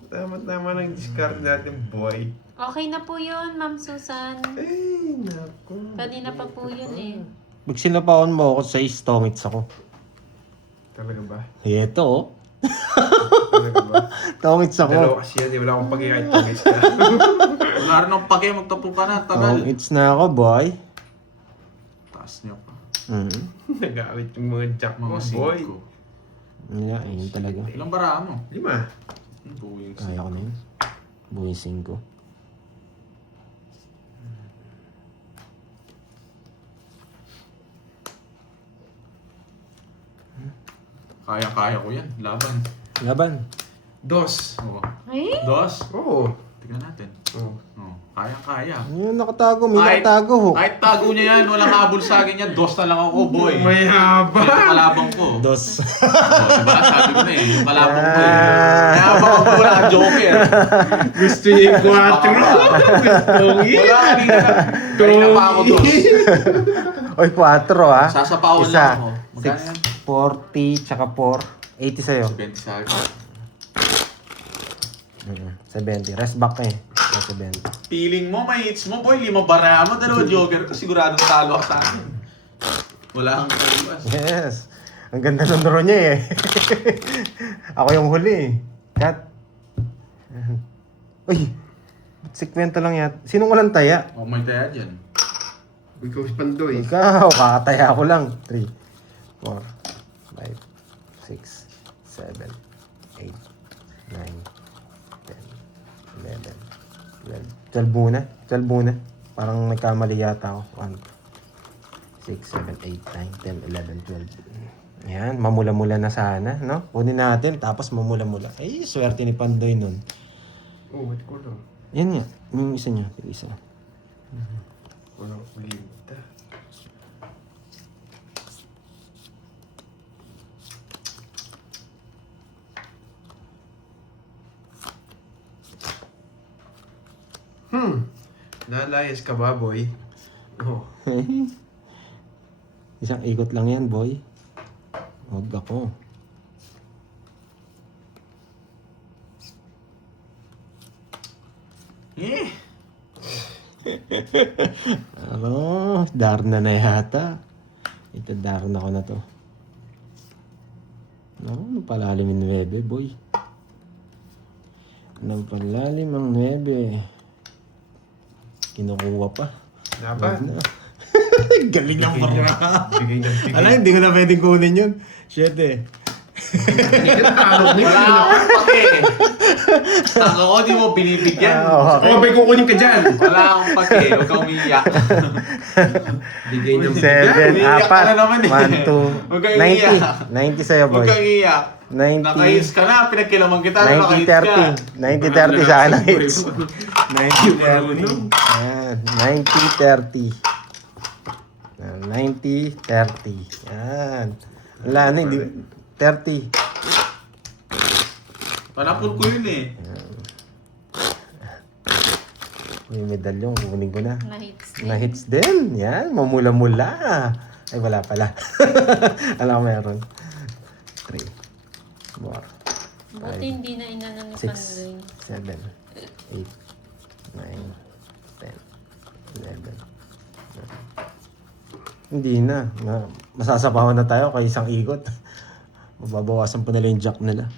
Tama-tama ng discard natin, boy. Okay na po yun, Ma'am Susan. Ay, naku. Kanina pa po yun eh. Pag sinapawan mo ako sa tongits ako. Talaga ba? Ito oh. Talaga ba? Tongits Dalawa ako. kasi yan, wala akong pag-i-kahit pag-is ka. Wala rin ang pake, magtapo ka na, tagal. Tongits na ako, boy. Taas niyo pa. Nag-aawit yung mga jack mo, Mga boy. 5. Yeah, yun talaga. Ilang bara mo? 5. Buwing Kaya ko na yun. Buhay 5. Kaya-kaya ko yan. Laban. Laban. Dos. Oo. Eh? Dos. Oo. Tignan natin. Oh. Oo. Kaya-kaya. Yun, nakatago. May nakatago. Kahit tago niya yan, walang habol sa akin yan. Dos na lang ako, boy. May haba. Ito kalabang ko. Dos. Oh, diba? Sabi ko na eh. Yung kalabang ko eh. Kaya baka wala kang joker. Gusto niya yung 4. Gusto niya. Wala kanina. Kanina pa ako dos. Oy, 4 ah. Sasapawan Isa. lang ako. Magkano yan? 40, tsaka 4. 80 sa'yo. 20 sa akin. 70. Rest back eh. 70. Feeling mo, may hits mo, boy. 5 bara mo, 2 joker ko. Siguradong talo ka sa akin. Wala kang kaiwas. Yes. Ang ganda ng draw niya eh. Ako yung huli eh. Cut. Uy. Ba't si Kwenta lang yan? Sinong walang taya? Oh, may taya dyan. Ikaw si Pandoy. Ikaw, kakataya ko lang. 3, 4, 5, 6, 7, 8, 9, 10, 11, 12. 12 muna. 12 muna. Parang nagkamali yata ako. 1, 6, 7, 8, 9, 10, 11, 12. Ayan, mamula-mula na sana, no? Kunin natin, tapos mamula-mula. Ay, swerte ni Pandoy nun. Oh, wait ko lang. Yan nga, yung isa niya. Yung isa. Walang kulinta. Nalayas ka ba, boy? Oh. Isang ikot lang yan, boy. Huwag ako. Eh! Ano, Darna na yata. Ito, Darna ko na to. Ano, palalim yung 9, boy. Ano, palalim ang 9. Kinukuha pa. Laban. Na. Galing ng para. Bigay ng bigay. Ala, hindi ko na pwedeng kunin yun. Shit eh. Wala akong pake. Taka ko, di mo binibigyan. Oh, may kukunin ka dyan. Wala akong pake. Huwag kang umiiyak. Bigay ng 7, Umiiyak ka na naman eh. 4, 2, Huwag kang iiyak. 90 sa'yo, Huwag boy. kang iiyak. 90. Nakahis ka na. Pinagkilaman kita. Nakahis ka. 90-30 sa akin ang hits. 90-30. Ayan, 90-30. 90-30. Yan. Wala na, hindi. 30. Panapon ko yun eh. May medalyon, kukunin ko na. Na-hits. Na-hits din. Yan, mamula-mula. Ay, wala pala. Alam ko meron. 3, 4, Buti hindi na inano ni 6, Pandoy. 7, 8, 9, 10, 11. Hindi na. Masasapawan na tayo kay isang ikot. Mababawasan pa nila yung jack nila.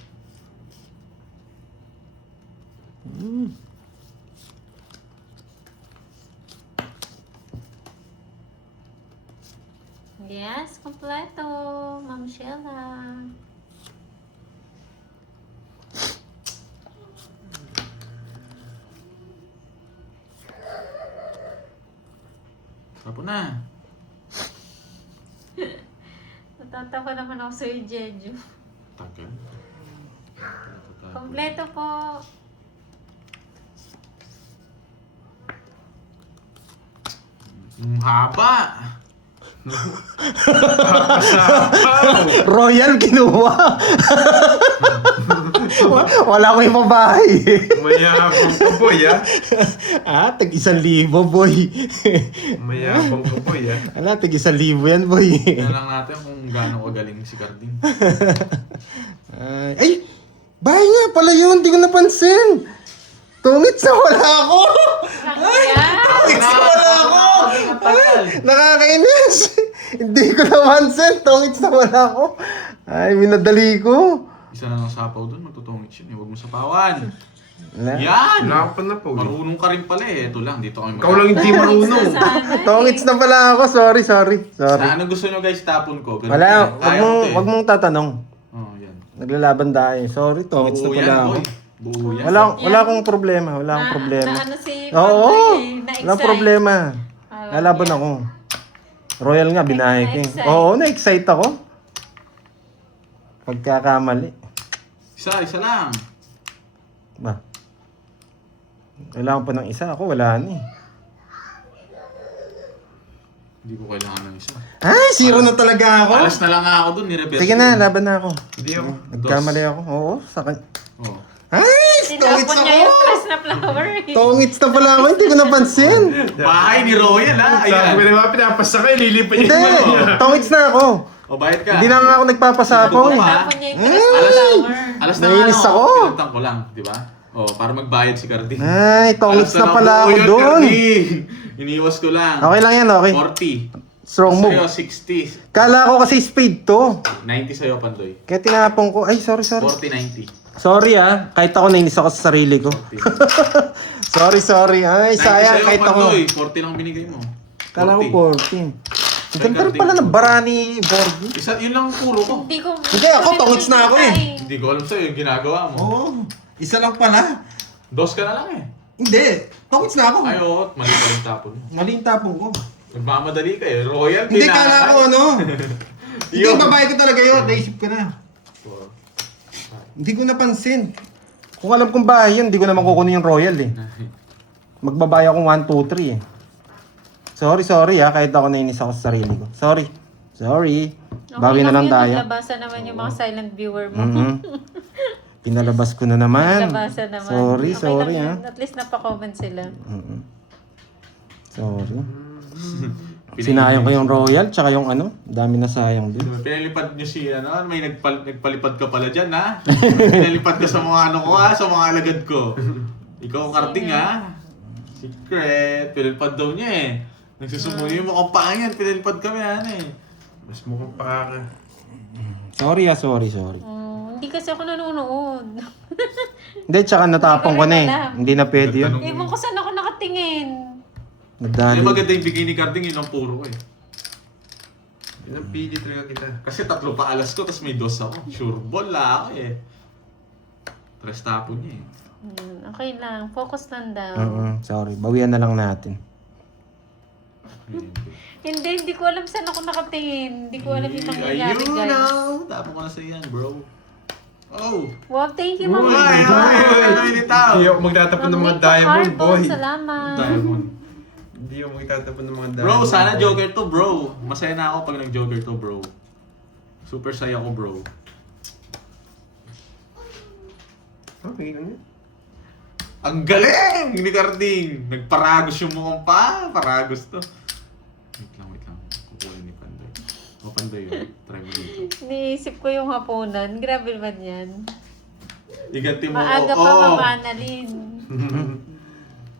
Yes, kompleto. Ma'am Sheila. Tapo na. Natatawa naman ako sa'yo, Jeju. Tagal. Kompleto po. Haba. Royal kinuha! Wala ko yung babae. Mayabang ka, boy, ah. Tag 1,000, boy. Mayabang ka, boy, ah. Ala, tag 1,000 yan, boy. Tingnan lang natin kung gaano kagaling si Carding. Ay! Bahay nga pala yun, di ko napansin. Tungits na wala ako. Tungits na wala ako. Ay, nakakainis. Hindi ko napansin, tungits na wala ako. Ay, minadali ko. Isa na lang sapaw doon, matutungit yun eh. Huwag mo sapawan. Na? Yan! Wala ka pa na po. Marunong ka rin pala eh. Ito lang, dito kami Ikaw lang hindi marunong. Tungits na pala ako, sorry. Ano gusto nyo guys, tapon ko? Ganun Wala, eh. wag mong tatanong. Oh, yan. Naglalaban tayo. Sorry, tungits na Buo pala yan, ako. boy. Buo yan. Wala akong problema, wala akong problema. Na ano si Oo, na-excite. walang problema. Ah, Lalaban ako. Royal nga, binahe ko. Na-excite. Oo, na-excite ako. Pagkakamali. Isa lang. Ba? Kailangan pa ng isa. Ako, wala na eh. Hindi ko kailangan ng isa. Ay, zero na talaga ako. Alas na lang ako doon, nireverse. Sige na, laban na ako. Hindi ako. Nagkamali ako. Oo, sakit. Oh. Ay, tungits Tinapon niya ako. yung stress na flower. Tungits na pala ako, hindi ko napansin. Bahay ni Royal ha. Sabi ko Ayan. naman, pinapasa ka, ililipan Hindi, niya. tungits na ako. O, bayad ka. Hindi na nga ako nagpapasapaw eh. Tinapon niya yung stress na flower. Alas na Nainis nga ako. Pinagtang ko lang, di ba? O, para magbayad si Carding. Ay, tungits na pala ako Royal, doon. Carding. Iniwas ko lang. Okay lang yan, okay. 40. Strong Sa'yo, move. 60. Kala ko kasi spade to. 90 sa'yo, Pandoy. Kaya tinapong ko. Ay, sorry. 40-90. Sorry ah. Kahit ako nainis ako sa sarili ko. 40. sorry. Ay, 90 sayang. sa'yo, Kahit ako. Pandoy. 40 lang binigay mo. Kala ko 14. Ang ganda rin pala ng bara ni Borgie. Isa, yun lang ang puro ko. Hindi ko... Hindi, ako, tungits na ako eh. Hindi ko alam sa'yo yung ginagawa mo. Oo. Isa lang pala. Dos ka na lang eh. Hindi. Tungits na ako. Ay, oo. Mali pa yung tapon. Mali yung tapong ko. Nagmamadali ka eh. Royal, Hindi, kala ko ano. Hindi, Yun. babae ko talaga yun. Naisip ko na. Hindi ko napansin. Kung alam kong bahay yun, hindi ko naman kukunin yung royal eh. Magbabayo akong 1, 2, 3 eh. Sorry ah, kahit ako nainis ako sa sarili ko. Sorry. Bawi na lang tayo. Labasan naman yung mga silent viewer mo. Pinalabas ko na naman. Labasan naman. Sorry lang ah. yun. At least napaka-comment sila. Sorry. Sinayang ko yung royal, tsaka yung ano, dami na sayang din. Pinalipad niyo si ano, may nagpalipad ka pala dyan ha. Pinalipad ka sa mga ano ko ha, sa mga alagad ko. Ikaw Carding ha. Secret. Pinalipad daw niya eh. Nagsusumunin yung mukhang pangyan, pinalipad kami ano eh. Mas mukhang pa ka. Sorry. Hindi kasi ako nanonood. Hindi, tsaka natapong ko na eh. alam. Hindi na pwede yun. Ewan ko saan ako nakatingin. Ay, Nagdali. maganda yung bigay ni Carding, yun ang puro eh. Yun ang pili talaga kita. Kasi 3 pa alas ko, tapos may 2 ako. Sure ball lang ako eh. 3 tapon niya eh. Okay lang. Focus lang daw. Sorry, bawian na lang natin. Hindi ko alam saan ako nakatingin. Hindi ko alam yung nangyayari, Ayun guys. na! Tapon ko na sa iyan, bro. Oh! Wow, thank you, Mama. Ay! Nilitaw! Hindi ako magtatapon ng mga Magnico diamond, Carbon, boy. Salamat. Diamond. Hindi ako magtatapon ng mga diamond. Bro, sana boy. Joker to, bro. Masaya na ako pag nag-Joker to, bro. Super saya ko, bro. Okay lang yun. Ang galing ni Carding! Nagparagos yung mukhang pa. Paragos to. Wait lang. Kukunin ni Panday. O, Panday yun. Try mo dito. Niisip ko yung hapunan. Grabe naman yan. Iganti mo. Maaga pa, Oo. Mama Annalyn.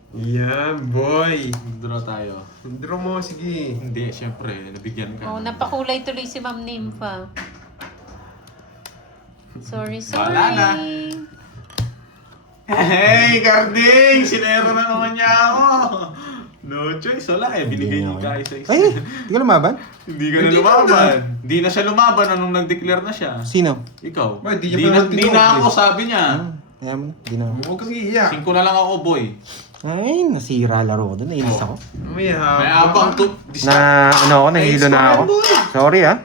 Yan, boy. Draw tayo. Draw mo, sige. Hindi, syempre. Nabigyan ka. Oh, napakulay tuloy si Ma'am Nympha. Sorry. Wala na. Hey, Carding! Sinero na naman niya ako! No choice, wala eh. Binigay niyo ka isa-isa. Ay, hindi ka lumaban? Hindi ka na lumaban. Hindi na siya lumaban anong nag-declare na siya. Sino? Ikaw. Ba, di niya pa Di na tinawag ako, eh. sabi niya. Kaya mo na, hindi na ako. Huwag kang iiyak. 5 na lang ako, boy. Ay, nasira laro ko doon. Nainis ako. May May abang to. Na, ano ako, nahihilo na ako. Sorry ah.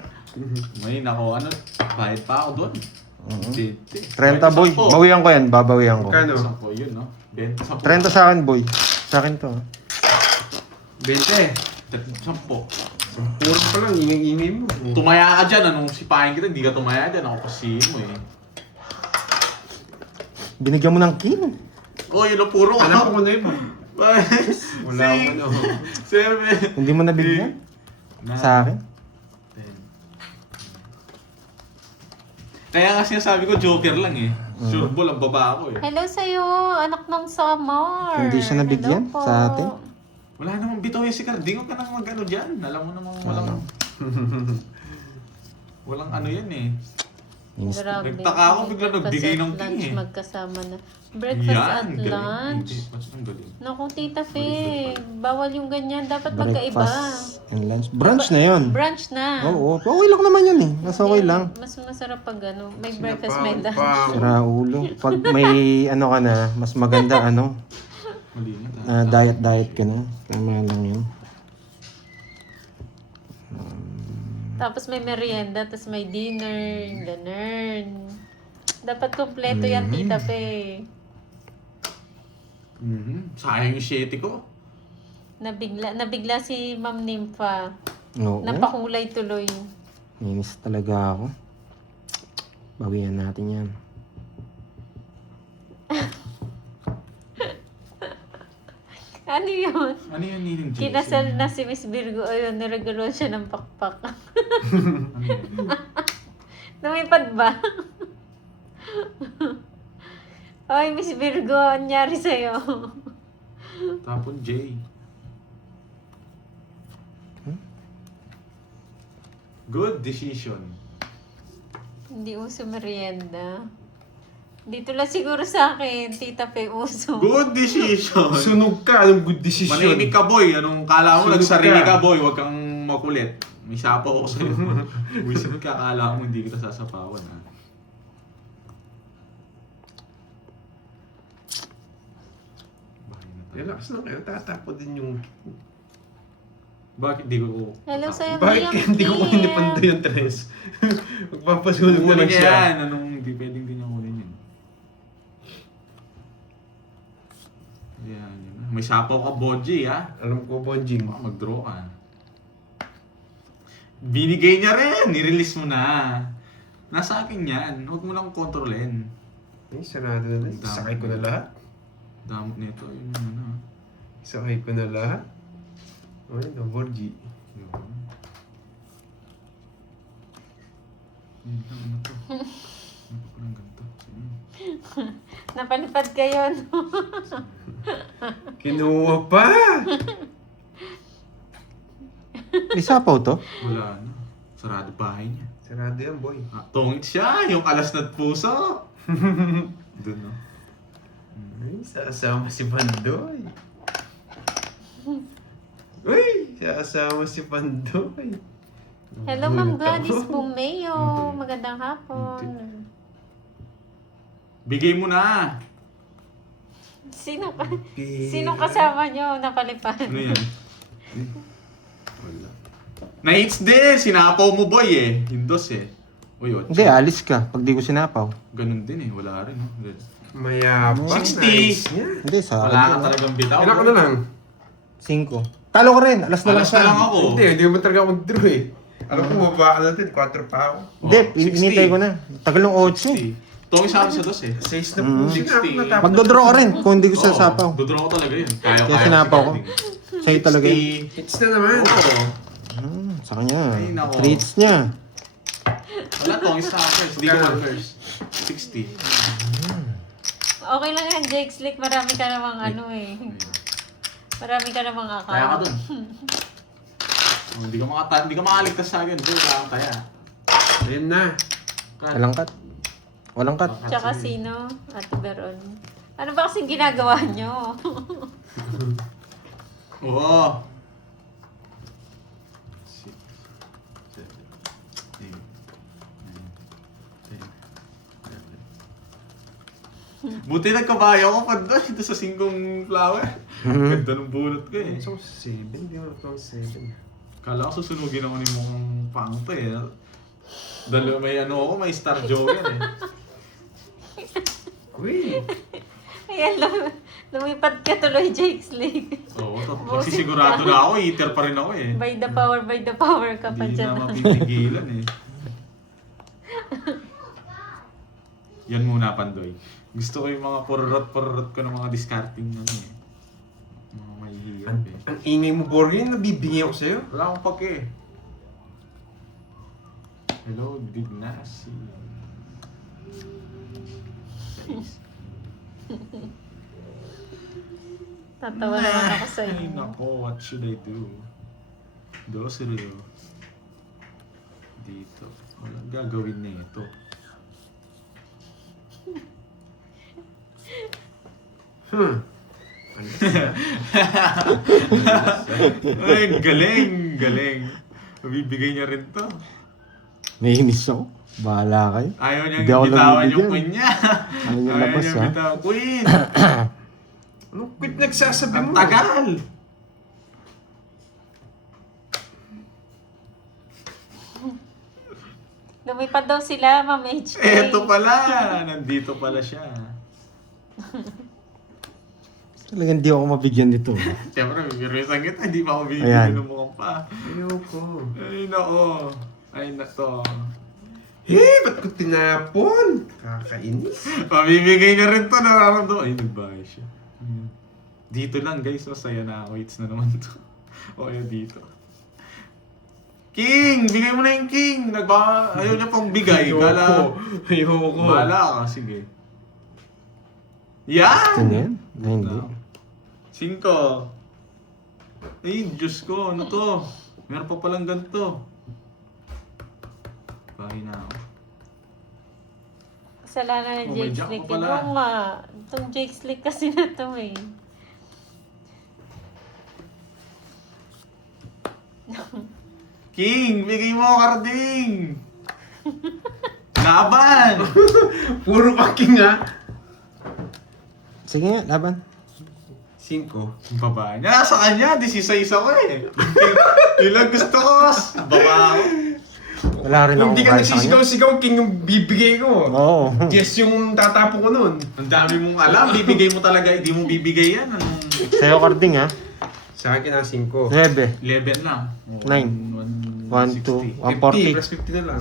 May nako, ano, bayad pa ako doon. 30 boy. Bawian ko yan, babawian ko. Kano? 10 yun, no? 20, 10. 30 sa akin boy. Sa akin to. 20. 10. Puro pa lang, ingay-ingay mo. Tumaya ka dyan, anong sipahin kita, hindi ka tumaya dyan, ako pasihin mo eh. Binigyan mo ng king. Oh, yun ang puro ka. Alam ko na yun. Wala akong ano. 7. Hindi mo nabigyan? Sa akin? Kaya nga sinasabi ko, joker lang eh. Sure ball ang baba ako eh. Hello sa'yo, anak ng summer. Hindi siya nabigyan Hello po. sa atin? Wala namang bitaw si Cardingo ka nang mag-ano dyan. Alam mo namang walang... walang ano yan eh. Grabe. Nagtaka ako, bigla nagbigay ng Breakfast at king eh. lunch magkasama na. Breakfast at galing. lunch. Hindi, mas ang galing. Naku, Tita Fe, bawal yung ganyan. Dapat magkaiba. Breakfast and lunch. Brunch na yun. Brunch na. Oo, okay lang naman yun eh. Mas okay lang. Mas masarap pag ano, may breakfast, may lunch. Sira ulo. Pag may ano ka na, mas maganda ano, Malinis ah. diet ka na. Tama lang yun. Tapos may merienda, tapos may dinner, ganun. Dapat kompleto yan, Tita Fe. Sayang yung shitty ko. Nabigla si Ma'am Nympha. Oo. Napakulay tuloy. Inis talaga ako. Bawian natin yan. Ano yun? Ano yung niling Jason? Kinasal na si Miss Virgo. Ayun, niregalo siya ng pakpak. Ano yun? Lumipad ba? Ay, Miss Virgo, anyari sa'yo? Tapon J. Good decision. Hindi uso merienda. Dito lang siguro sa akin, Tita Fe, uso. Good decision. Sunog ka, anong good decision? Manimik ka boy. Anong kala mo? Sunog Nagsarili ka. ka boy. Huwag kang makulit. May sapaw ko sa'yo. Wisit ka. Kala mo hindi kita sasapawan ha. Bahay na tayo. Relax lang kayo, tatapo din yung... Bakit di ko... Hello sa'yo, Bakit kaya hindi ko kunin ni Pandoy yung tres? Magpapasunog na Kunin lang niya siya. yan. Anong hindi pwedeng din niya kunin yun. Yan, yun na. May sapaw ka, Bonji, ha? Alam ko, Bonjing. Baka mag-draw ka. Binigay niya rin! Nirelease mo na. Nasa akin yan. Huwag mo lang kontrolin. Ay, sarado na lang. Sakay ko na lahat. Damot nito. Yun yun na. Sakay ko na lahat. Ay, no, Borgi. Yun. Yun lang, ano to? Ano pa palang ganito? Sige. Napalipad kayo, no? Kinuha pa! Isapaw to? Wala na. Sarado bahay niya. Sarado yan, boy. Ah, tungit siya! Yung alas na puso! Doon, no? Ay, sasama si Pandoy. Uy, sasama si Pandoy. Hello, Ma'am Gulat Gladys ako. Pumeo. Magandang hapon. Bigay mo na! Sino kasama nyo napalipad? Ano yan? Wala. Na-hits din! Sinapaw mo boy eh. Hindos eh. Uy, Hindi, alis ka pag di ko sinapaw. ganun din eh. Wala rin. No? Mayabang. 60. Nice niya. Hindi, sa Wala ka akin. talagang bitaw. Ilan ka na lang? 5. Talo ka rin, alas na lang Alas na lang ako. Hindi mo talaga mag-draw eh. Alam ko, mababa ka natin. 4 pa ako. Hindi, 60. inintay ko na. Tagal ng 8. 60. Tungin sa akin sa dos eh. 6 na po. Sige na ako 60. natapos. Magdodraw ka rin kung hindi ko sasapaw. Dodraw ko talaga yun. Kaya sinapaw ko. Sa'yo talaga yun. 60. Hits na naman. Oo. Sa kanya. Ay, nako. Treats niya. Wala tungin sa akin first. Hindi ko man first. 60. Okay lang yan, Jake Slick. Marami ka namang ano eh. Marami ka namang account. Kaya ka dun. Oh, hindi ka makaligtas sa akin. Doon, wala kang kaya. Ayun na. Walang cut. Walang cut. Tsaka sino? Ate Beron. Ano ba kasing ginagawa nyo? Oo. 6, 7, 8, 9, 10, 11. Buti nagkabayo ko pa doon dito sa singkong flower. Ganda ng bunot ko eh. So, 7. Hindi mo ito 7. Kala ko susunugin ako ni mong pangto eh. Dalo may ano ako, may star joker eh. Uy! Ayan, lumipad ka tuloy, Jake Slick. Oo, magsisigurado na ako, eater pa rin ako eh. By the power ka pa Hindi dyan. na mapipigilan eh. Yan muna, Pandoy. Gusto ko yung mga porot ko ng mga discarding ano eh. Mga mahihirap eh. Ang ingay mo, Borgi. Nabibingi ako sa'yo. Wala akong pake. Hello, Dignasi. Tatawa naman ako sa Ay, iyo. nako, what should I do? Dos Rio. Dito. Walang gagawin na ito. Ay, galing, galing. Mabibigay niya rin to. Naiinis ako. Bahala kayo. Ayaw Hindi ako niyang bitawan yung nabibigyan. queen niya. Ayaw niya labas, ha? bitawan. Queen! Anong quit nagsasabi Ang mo? tagal! Lumipad daw sila, Ma'am HK. Eto pala! Nandito pala siya. Talagang di ako mabigyan nito. Siyempre, bibirisan kita. Hindi pa ako Ayan. bibigyan ng mukhang pa. Ayoko. Ay, nako. Ay, nato. Ba't ko tinapon? Kakainis. Pabibigay na rin to. Nararamdaman. Ay, nagbahay siya. Ayan. Dito lang, guys. Masaya na ako. Hits na naman to. O, ayan dito. King! Bigay mo na yung king! Ayaw niya pang bigay. Kala, Ayoko. bahala ka. Sige. Yan! Ano yan? Na hindi. No. 5. Ay, Diyos ko. Ano to? Meron pa palang ganito. Bahay na ako. Kasalanan ng Oh, may Jake jack Slick. pa pala. Oo nga. Itong Jake Slick kasi na to eh. King! Bigay mo, Karding! Laban! Puro kaking ha. Sige nga, laban. 5. Yung babae niya. Sa kanya, 16 ako eh. Ilang gusto ko. Baba ako. Wala rin ako Hindi ka kahit sa kanya. nagsisigaw-sigaw, king yung bibigay ko. Oo. Guess yung tatapo ko nun. Ang dami mong alam. Bibigay mo talaga. Hindi mo bibigay yan. Anong... Sa'yo, Karding, ha? Sa akin ang 5. 9. 11 lang. 9. 1, 2, 50 140. plus 50 na lang.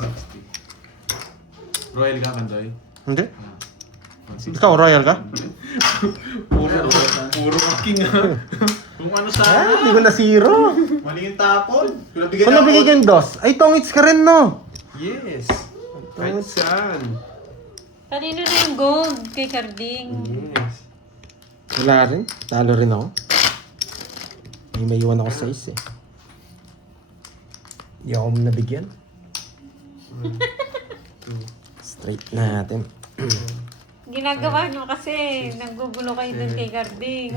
Royal ka, Kandoy? Hindi. 160. Ikaw, royal ka? Puro king ha. Kung ano sana. Ah, hindi ko na zero. Mali yung tapon. Kung nabigyan Kung nabigay kang dos, ay tongits ka rin, no? Yes. Kahit saan. Kanino na yung gold kay Carding? Yes. Wala rin. Talo rin ako. May iwan ako sa is eh. Hindi ako nabigyan. Straight natin. Ginagawa nyo kasi. Nanggugulo kayo dun kay Carding.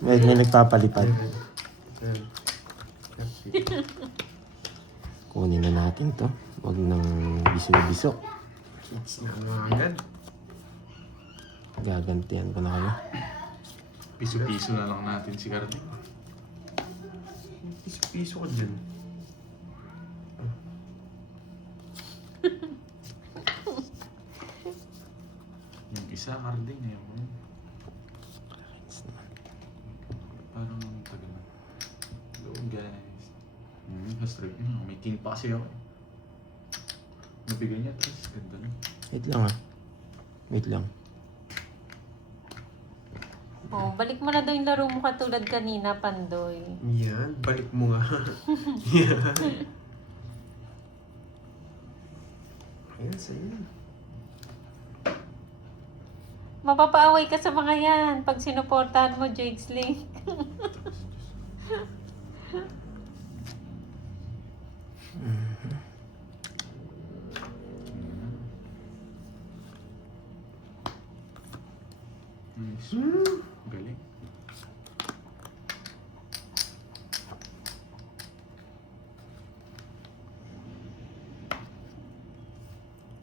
May nagpapalipad. Kunin na natin to. Huwag nang biso-biso. Kids na ano agad. Gagantihan ko na kayo. Piso-piso na lang natin si Carding. Piso-piso ko dyan. Yung isa, Carding. Ayaw ko. Parang ang tagal na. Hello guys. Straight na. May king pa kasi ako. Nabigay niya, Tris. Ganda na. Wait lang ha. Wait lang. Oh, balik mo na daw yung laro mo katulad kanina, Pandoy. Yan, balik mo nga. Yan. Ayan, sa'yo. Mapapaaway ka sa mga yan pag sinuportahan mo, Jake Slick. Nice. Galing.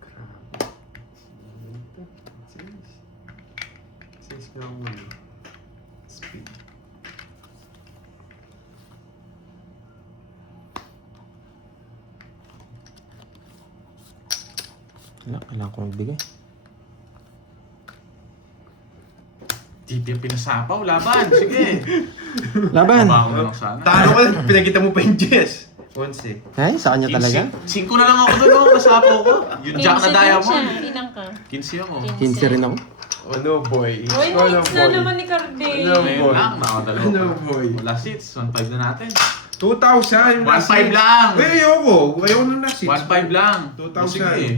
Grabe. Ito. Sis nga muna. Speed. Wala, kailangan ko magbigay. Titi yung pinasapaw. Laban. Sige. Laban! Baba ko na lang sana. Talo ka, pinakita mo pa yung Jess. 11. Ay, sa kanya talaga? 5 na lang ako doon. Oh. Nasapaw ko. Yung jack na 15 din diamond. siya. Ilang ka? 15 ako. 15 rin ako. Ano boy? Uy, Ano, nice na naman ni Carding. Ano? Ngayon boy. lang. Nakadalawa Ano, pa. boy? Wala seats. 1.5 na natin. 2,000. 1.5 lang. Ay, ayoko. Ayoko na na 6. 1.5 lang. 2,000. Sige.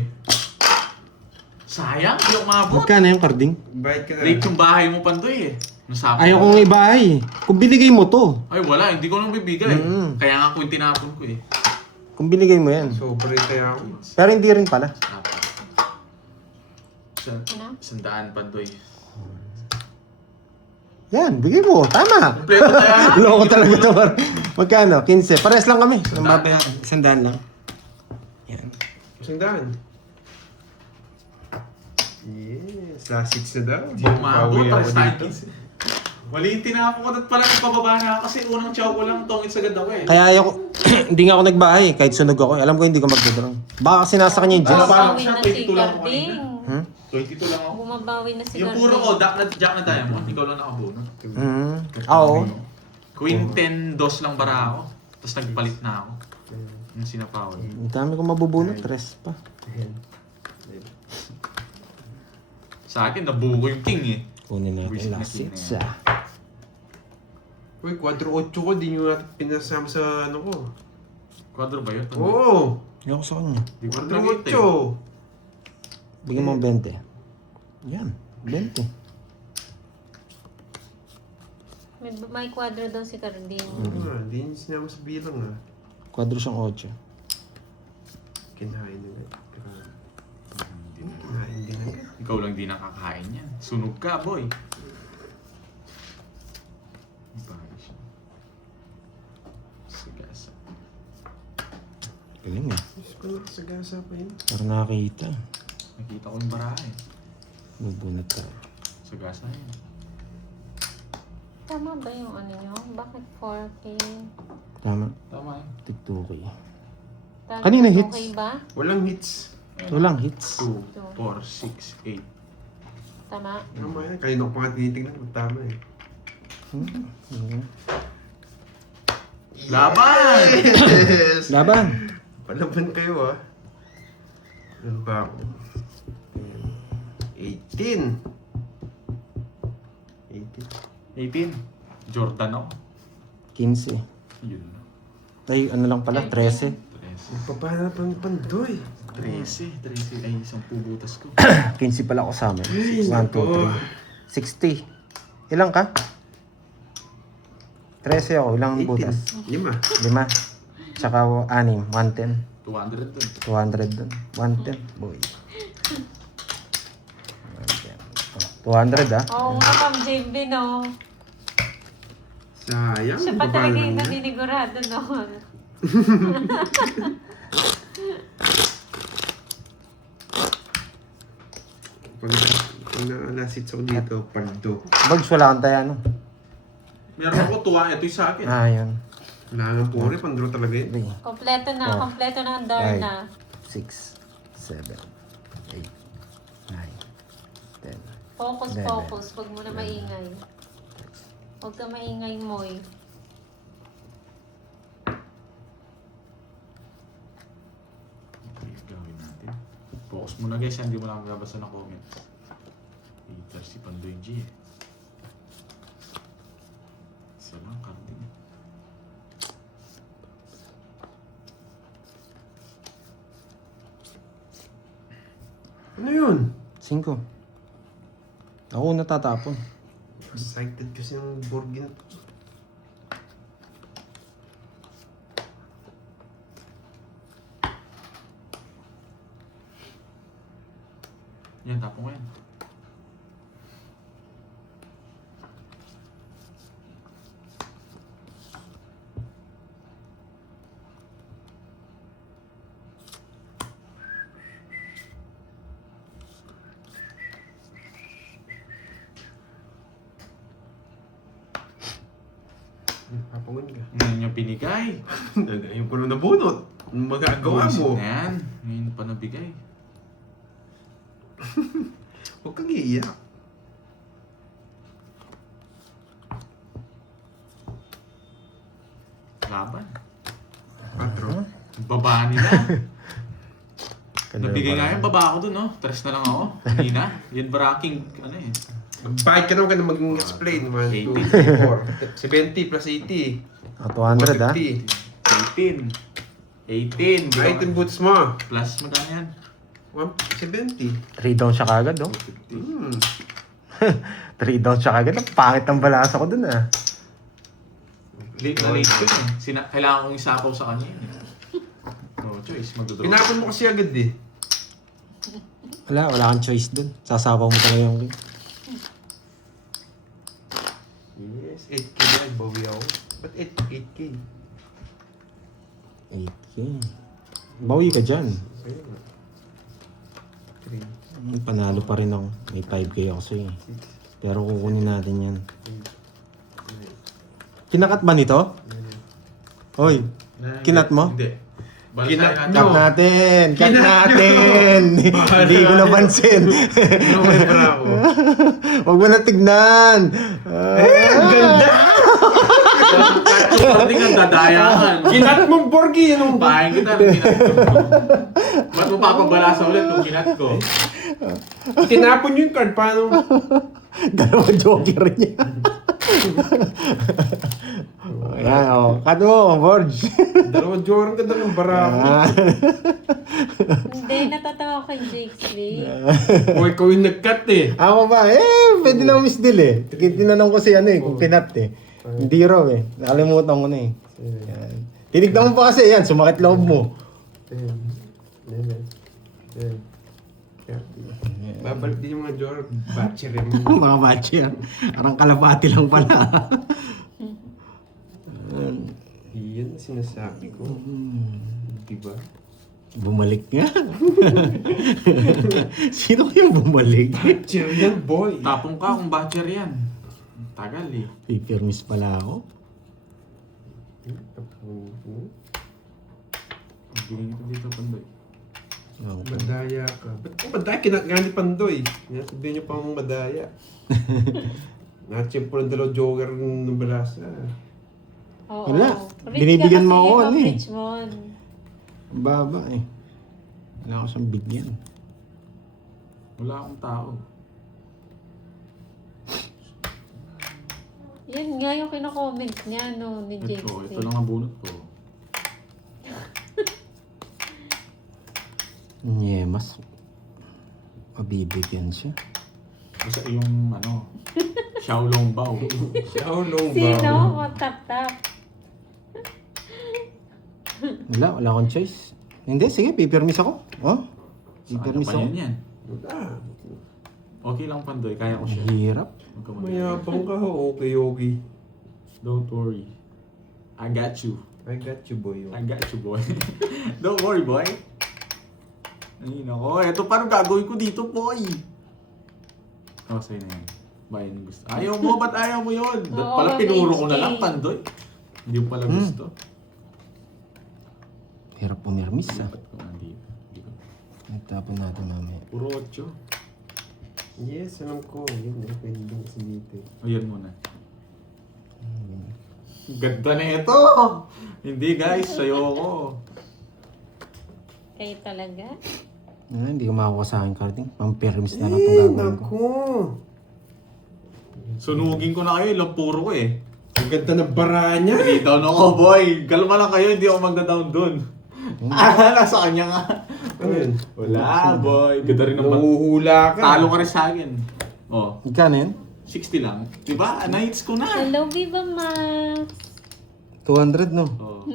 Sayang, di ako mabot. Magkano yung carding? Bayad ka na. Late yung bahay mo, Pandoy eh. Nasabi Ayaw ko. kong ibahay. Kung binigay mo to. Ay, wala. Hindi ko nang bibigay. Kaya nga ko yung tinapon ko eh. Kung binigay mo yan. Sobrang kaya ako. Pero hindi rin pala. Apat. Ano? Sandaan, Pandoy. Yan, bigay mo. Tama. Kompleto tayo. Loko talaga ito. Magkano? 15. Pares lang kami. Sandaan lang. Sandaan lang. Yan. Sandaan. Yes, last hits na daw. Bumabot, Bawi ako pares tayo. dito. Mali yung tinapon ko at pala nagpababa na ako kasi unang chow ko lang, tongits agad ako eh. Kaya ayaw ko, hindi nga ako nagbahay. Kahit sunog ako. Alam ko hindi ko magdodrang. Baka kasi nasa kanya yung Jess. Parang Bumabawi siya, na si 22 lang ako Carding. Hmm? 22 lang ako. Bumabawi na si Yung puro ko, Carding. Jack na diamond, ikaw lang nakabunot. Oo. Queen 10, dos lang bara ako. Tapos nagpalit na ako. Yung sinapawan. Ang dami kong mabubunot. Tres pa. Sa akin, nabuo ko yung king eh. Kunin Wish natin na last king hits na yan. Uy, 4-8 ko, di nyo natin pinasama sa ano ko. Quadro ba yun? Oo! Ayaw ko sa kanya. Di ko nakita eh. 4-8! Bigyan mo ng 20. Yan. 20. May kwadro daw si Carding. Di nyo sinama sa bilang ah. Kwadro siyang 8. Kinain nyo. Kinain din agad. Ikaw lang di nakakain yan. Sunog ka, boy. Baris. Sigasa. Galing eh. Diyos ko, nakasagasa pa yun. Para nakakita. Nakita ko yung barahe. Bubunot tayo. Sagasa yun. Tama ba yung ano nyo? Bakit 4K? Tama. Tama yun. Tig 2K. Talagang Kanina hits. Okay ba? Walang hits. Walang hits. 2, 4, 6, 8. Tama? Tama yan. Kanina ko pa nga tinitignan kung tama eh. Laban! Yes! Laban. Palaban kayo ah. Ano ba ako? 18. 18. Jordan ako. 15. Yun. Ay, ano lang pala, 13. 13. Papana pang pandoy. 13. 13 ay 10 butas ko. 15 pala ako sa amin. Ay, 1, 2, nako. 3. 60. Ilang ka? 13 ako. Ilang butas? 5. 5. Tsaka 6. 110. 200 dun. 200 dun. 110. Boy. 200 ah. Oo nga, Ma'am JB, no? Sayang. Siya pa baba talaga lang yung yan. naninigurado noon. Pag na-last hits ako dito, paldo. Bags wala kang tayo ano. Meron ako tuwa. Ito yung sa akin. Ah, yun. Wala nga puri, pandro talaga yun. 3, Kompleto na, Oh. kompleto na ang Darna. 6, 7, 8, 9, 10. Focus, Bebe. focus. Huwag mo na maingay. Huwag ka maingay, Moy. Okay, gawin natin. Focus muna guys, hindi mo lang magbabasa ng comments. Hater si Pandoy G eh. Isa lang, Carding. Ano yun? 5. Ako natatapon. Excited kasi ng Borgin. Yan, tapong ko yan. Papagun ka. Ngayon yung pinigay. Yung ko na nabunot. Ano magagawa mo? Na yan. Ngayon pa nabigay. Huwag kang iiyak. Laban. 4. Baba nila. Nabigay nga yung baba ko dun, no? 3 na lang ako. Kanina. Yan baraking, ano eh. Magbayad ka naman ka na mag-explain. 1, 2, 3, 4. 70 plus 80. 200 ah. 150. 18. 18. Item boots mo. Plus magkano yan? 170. 3 down siya kagad, oh. 3 down siya kagad. Ang pangit ng balasa ko dun, ah. Late na late ko eh. Kailangan kong isapaw sa kanya yun eh. No choice, magdodraw. Pinapon mo kasi agad eh. Wala kang choice dun. Sasabaw mo talaga yung game. Yes, 8K na. Bawi ako. Ba't 8K? 8K. Bawi ka dyan. Ayun nga. 3, Panalo pa rin ako. May 5K ako sa'yo. eh. Pero kukunin natin yan. Kinakat ba nito? Hoy, kinat mo? Hindi. Kinat Balasahin Cut No. natin! Cut Kinat natin! Hindi ko napansin. Ano may bravo? Huwag mo na tignan! Ganda! Hindi kang dadayakan. Kinat mo, Borgie! Anong Bahayin kita ng kinat ko. Ba't mo papabalasa ulit kung kinat ko? Tinapon yung card, paano? Dalawa joker niya. Ayan, oh. Cut mo, Borge. Dalawang joran ka ng bravo. Hindi, natatawa ko kay Jake Lee. O ikaw yung nag-cut eh. Ako ba? Pwede na misdeal eh. Tinanong ko si ano eh, kung pinat eh. Hindi raw eh. Nakalimutan ko na eh. Yan. Tinignan mo pa kasi yan, sumakit loob mo. 10, 11, 12, 13. Babalik din yung mga joran. Batchery mo. Mga batch yan. Parang kalapati lang pala. Iyan ang sinasabi ko. Diba? Bumalik nga. Sino kayang bumalik? Batchery yan, boy. Tapong ka kung batcher yan. Tagal eh. Pipirmis pala ako. Bigyan kita dito, Pandoy. Madaya ka. Ba't ko madaya? Kinakagani Pandoy. Sabihin niyo pa mong madaya. Natchip po ng dalawang joker ng balasa. Oo. Wala. Rich Binibigyan ka mo kasi, ako, Ma'am ano eh. Richmond. Ang baba eh. Wala ko siyang bigyan. Wala akong tao. Yan nga yung kino-comment niya, no, ni Jake Ito Lee. lang ang bunot ko. Nyemas. Mabibigyan siya. Basta yung ano, Xiaolong Bao. Xiaolong ba? Sino? O, tap-tap. Wala akong choice. Hindi, sige, pipirmis ako. Oh? Sa kanya Pipirmis pa ako. yan yan. Wala. Okay lang, Pandoy. Kaya ko siya. Hirap. Huwag ka mag- Mayabang ka, okay. Don't worry. I got you. I got you, boy. I got you, boy. Don't worry, boy. Ay, nako. Eto, paano gagawin ko dito, boy? Oh, sa'yo na yan. Bayan yung gusto. Ayaw mo, ba't ayaw mo yun? Oo, Pala pinuro ko na HK. lang, Pandoy. Hindi mo pala gusto. Hirap pumirmis ah. Ba't ko nandito? Hindi ko. Nagtapon natin mamaya. Puro 8. Yes, alam ko. Yan, pwede din kasi dito. O, yan muna. Ganda na ito! Hindi guys, sayo ko. Kayo talaga? Hindi ko makakuha sa akin carding. Pampirmis na lang itong gagawin ko. Naku! Sunugin ko na kayo, ilang puro ko eh. Ang ganda ng bara niya. 3 down ako, boy. Kalma lang kayo, hindi ako magda-down dun. Nasa kanya nga. Ano yun? Wala, boy. Ganda rin naman. Nahuhula ka. Talo ka rin sa akin. Oh, Ikano yun? 60 lang. Diba? Na-hits ko na. Hello, Viva Max. 200 no? Oh.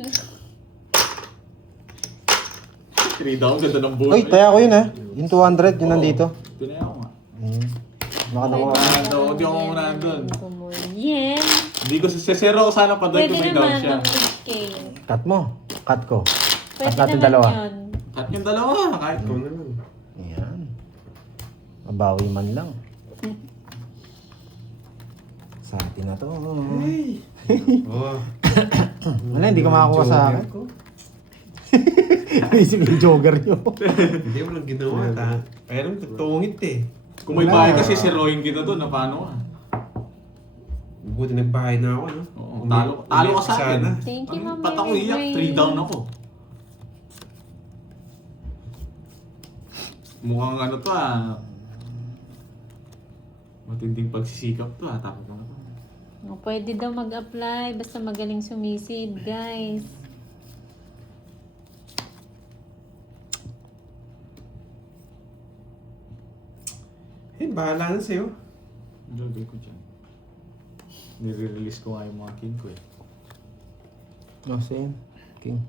3 down, ganda ng buhay. Uy, taya ko yun ha. Yung 200, yun nandito. Tinaya ko nga. Baka nakuha. Hindi ako muna doon. Yen. Hindi ko sesero ko sana pa doon Pwede kung may down naman siya. mag-HK. Cut mo. Cut ko. Pwede Cut natin naman dalawa. yun. Cut yung dalawa, kahit Ikaw naman. Ayan. Mabawi man lang. Sa atin na to. Hey! Oh. Wala, hindi ko makakuha sa akin. Isip yung jogger nyo. Hindi mo lang ginawa. Kaya naman tutungit eh. kung may bahay kasi sirohin kita doon, na paano ka? Buti nagbahay na ako, no? Oo, talo ka sa akin. Sana. Thank you, Ma'am Ba't ako Mary iyak? Grace. 3 down ako. Mukhang ano to ah. Matinding pagsisikap to ah. Tapos na to. O, pwede daw mag-apply basta magaling sumisid, guys. Bahala na sa'yo. Gagawin ko dyan. Nire-release ko nga yung mga king ko eh. Oh, same. King.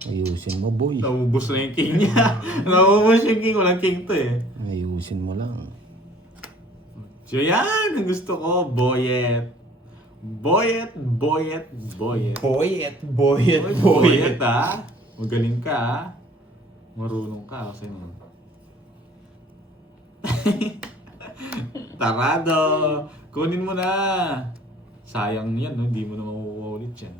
Ayusin mo, boy. Naubos na yung king niya. Naubos yung king. Walang king to eh. Ayusin mo lang. So yan, ang gusto ko, boyet. Boyet, boyet, boyet. Boyet, boyet, Boyet, boyet. ha. Magaling ka ha. Marunong ka kasi nun. Tarado! Kunin mo na! Sayang yan, no? Hindi mo na makukuha ulit yan.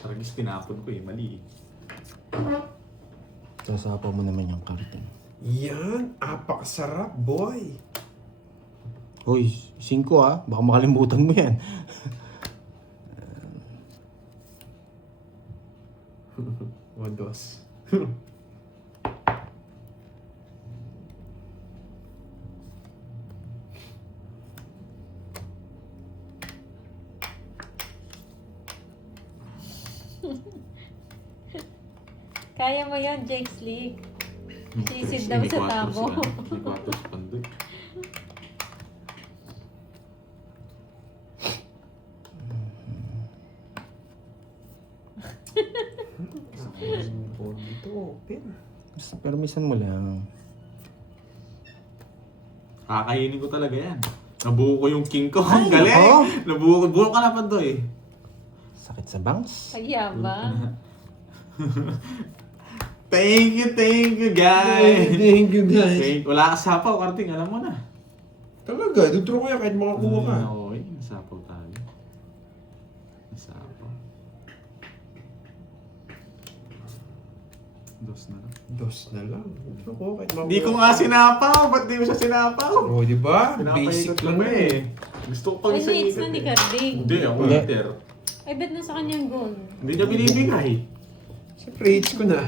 Paragis tinapon ko eh, mali eh. Sasapa mo naman yung karton. Yan, apakasarap, boy. Hoy, 5 ah. Baka makalimutan mo yan. O, dos. Kaya mo yun, Jake's League. Sisid daw sa tabo. May 4 sa pandoy. Dito, open. Basta permisan mo lang. Kakainin ko talaga yan. Nabuo ko yung king ko. Ang galing! nako. Nabuo ko. Buo ka na pandoy. Sakit sa bangs. Kaya ba? Thank you guys! Thank you, guys. Wala ka sapaw, Karting. Alam mo na. Talaga, dudro ko yan kahit makakuha ka. Oo, eh. Nasapaw tayo. Nasapaw. Dos na lang. Dos na lang. Dudro ko kahit makakuha Hindi ko nga sinapaw! Ba't di mo siya sinapaw? O, di ba? Pinapaikot Basic lang lang eh. Gusto ko pang Ay, isa needs na ni Carding. Hindi, ako Hindi. later. Ay, ba't nasa kanyang goal? Hindi niya binibigay. Siyempre, hits ko na.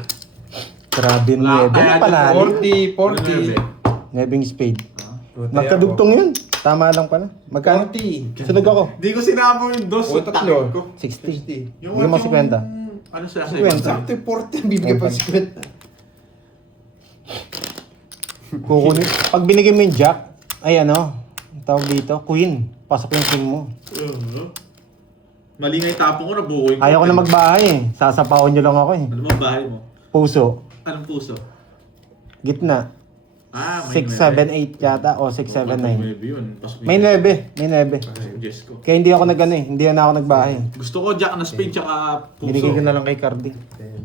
Grabe Wala, 9 kaya pala. 40, 40. 9 spade. Ah. Magkadugtong yun. Tama lang pala. Magkano? 40. Sunog ako. Hindi ko sinapaw yung dos. O, tatlo. Ko. 60. 60. Bigyan mo 50. Ano siya? 50. Sakto yung 40, bibigyan pa 50. Kukunin. Pag binigay mo yung jack, ay ano, ang tawag dito, queen. Pasok yung king mo. Mali nga yung tapong ko, nabuo yung Ayaw ko na magbahay eh. Sasapawan nyo lang ako eh. Ano bang bahay mo? Puso. Anong puso? Gitna. Ah, 6, 7, 8 yata o 6, 7, 9. Yun. Pasok May 9. May 9. Suggest ko. Kaya hindi ako nag-ano eh. Hindi na ako nagbahay. Gusto ko jack na spade tsaka puso. Binigay ko na lang kay Cardi. Yan.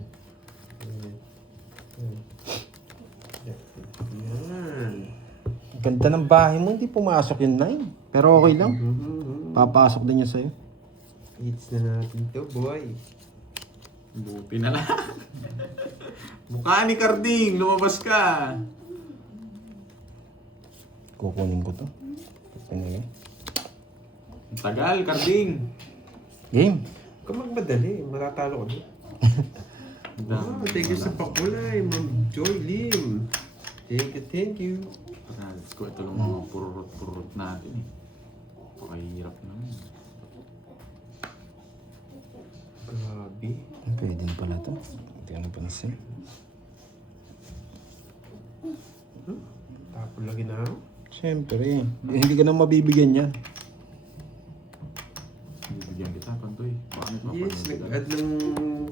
Ganda ng bahay mo. Hindi pumasok yung 9. Pero okay lang. Papasok din niya sa'yo. Hits na natin to, boy. Buti na lang. Mukha ni Carding, lumabas ka. Kukunin ko to. Pinigay. Ang tagal, Carding. Game. Huwag ka magmadali, matatalo ko doon. Ang Thank you sa pakulay, Ma'am Joy Lim. Thank you. Panalis ko, ito lang mga pururot natin eh. Pakahirap naman. Grabe. Pwede din pala to. Hindi ko napansin. Tapon lagi na ako. Siyempre. Hindi ka na mabibigyan yan. Bibigyan kita, Pantoy. Bakit Yes, mapanood ka? nag-add ng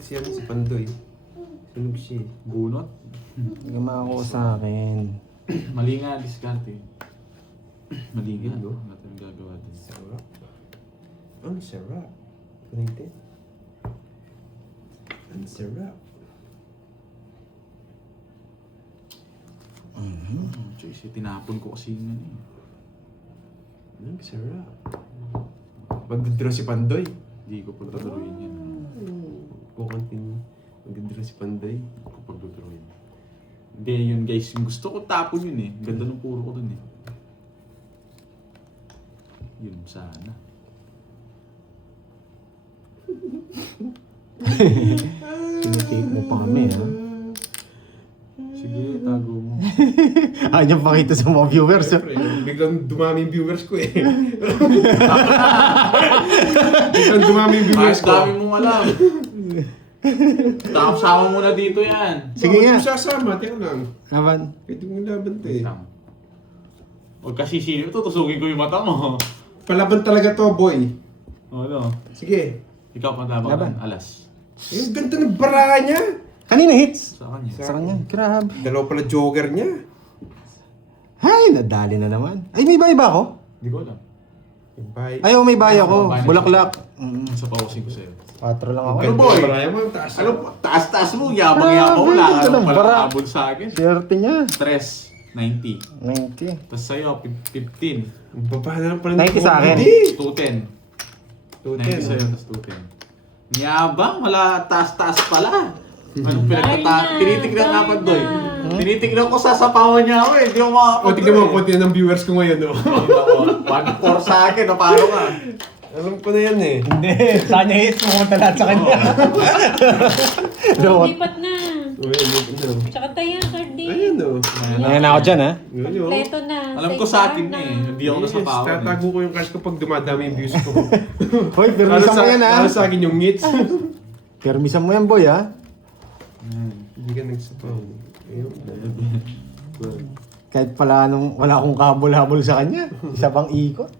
si Pandoy. Sunog siya. Bunot? Hindi ka makakuha sa akin. Mali nga, diskarte. Mali nga, Yun, no? no? Natin ang gagawa din. Sarap. Ang sarap. Kunin. Ang sarap. Choice, tinapon ko kasi yun eh. Ang sarap. Mag-draw si Pandoy. Hindi ko pagdadrawin yan. Kukuntin. Mag-draw si Pandoy. Hindi ko pagdadrawin. Hindi, yun guys. Yung gusto ko tapon yun eh. Ganda ng puro ko dun eh. Yun, sana. Tinitake mo pa kami ha. Sige, tago mo. Ayaw niyang pakita sa mga viewers. Siyempre, biglang dumami yung viewers ko eh. Biglang dumami yung viewers Mas ko. dami mong alam. Sama mo na dito yan. Sige nga. Huwag mo sasama, teka lang. Aman. Pwede mo laban to eh. Huwag kasi sino, tutusugin ko yung mata mo. Palaban talaga to, boy. Ano? Sige. Ikaw pang laban. Laban. Alas. Eh, ang ganda ng baraha niya. Kanina hits? Sa kanya. Sa kanya. Grabe. Dalawa pala joker niya. Ay, nadali na naman. Ay, may iba ako? Hindi ko alam. Bye. Ay, may bayo ko. Bye. Bulaklak. Sa pausin ko sa'yo. 4 lang ako. Ano, boy? Baraha mo, ang taas. Ano, taas-taas mo, yabang-yabang mo. Grabe, Wala ganda ka ng nang bara. parahabol sa akin. Swerte niya. Stress, 90. 90. Tapos sa'yo, 15. Baba na lang pala. 90 sa akin. Hindi. 210. 90 210. sa'yo, tapos 210. Yabang, wala taas-taas pala. Anong Dahil na, Tinitignan nga pa, Doy. Hmm? Tinitignan ko, sasapawan niya ako eh. Hindi ako makakapag. O, tignan mo, konti na ng viewers ko ngayon, no? 1-4 sa akin, o paano ka? Alam ko na yan eh. Hindi. Sa kanya hits. Pumunta lahat sa kanya. Lawat. Lipat na. O, yan, yan. Tsaka tayo, card din. Ayan, o. Ayan ako dyan, ha? Yun, yun. Kompleto na. Alam ko sa akin na eh. Hindi ako Yes, nasapawan. tatago ko yung cards ko pag dumadami yung views ko. Hoy, permisan mo yan, ha? Para sa akin yung hits. Permisan mo yan, boy, ha? Hindi ka nagsapaw. Ayun. Kahit pala nung wala akong kabol-habol sa kanya. Isa bang ikot.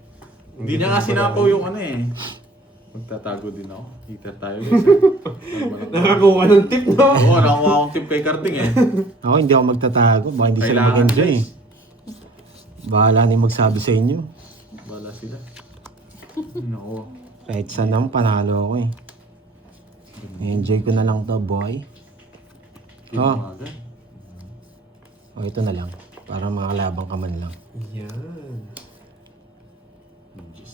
Hindi niya nga sinapaw yung ano eh. Magtatago din ako. Kita tayo. Nakakuha ng tip, no? Oo, nakakuha akong tip kay Karting eh. Ako, hindi ako magtatago. Baka hindi sila Kailangan, mag-enjoy. guys. Bahala na yung magsabi sa inyo. Bala sila. Nako. Kahit saan naman, panalo ako eh. Enjoy ko na lang to, boy. Kinumagan. O, ito na lang. Para makalabang ka man lang. Yan. Diyos.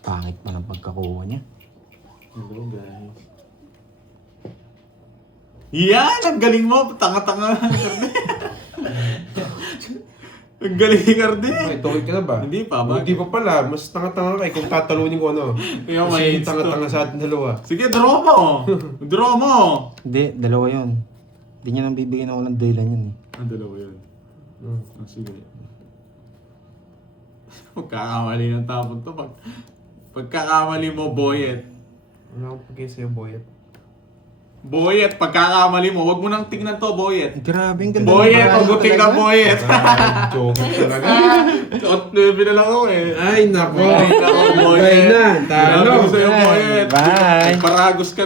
Pangit pa ng pagkakuha niya. Hello guys. Yan! Ang galing mo! Tanga-tanga. Ang galing ni Cardi. Ay, tuloy ka na ba? Hindi pa, Oh, bakit? Hindi pa pala. Mas tanga-tanga ka eh. Kung tatalunin ko ano. Kaya Kasi may tanga-tanga sa atin dalawa. Sige, draw mo! Draw mo! Hindi, dalawa yun. Hindi niya nang bibigyan ako ng dahilan yun eh. Ang dalawa yun. Hmm. Sige. Magkakamali ng tapon to. Pagkakamali mo, Boyet. Wala akong pagkaya sa'yo, Boyet. Boyet, pagkakamali mo, wag mo nang tingnan to, Boyet. Grabe, ang ganda. Boyet, ng wag mo talaga. tingnan Boyet. Joker talaga. Shot level na lang ako eh. Ay, nako. Ay, nako, Boyet. Ay na, talo. Talo sa'yo, Boyet. Bye. Paragos ka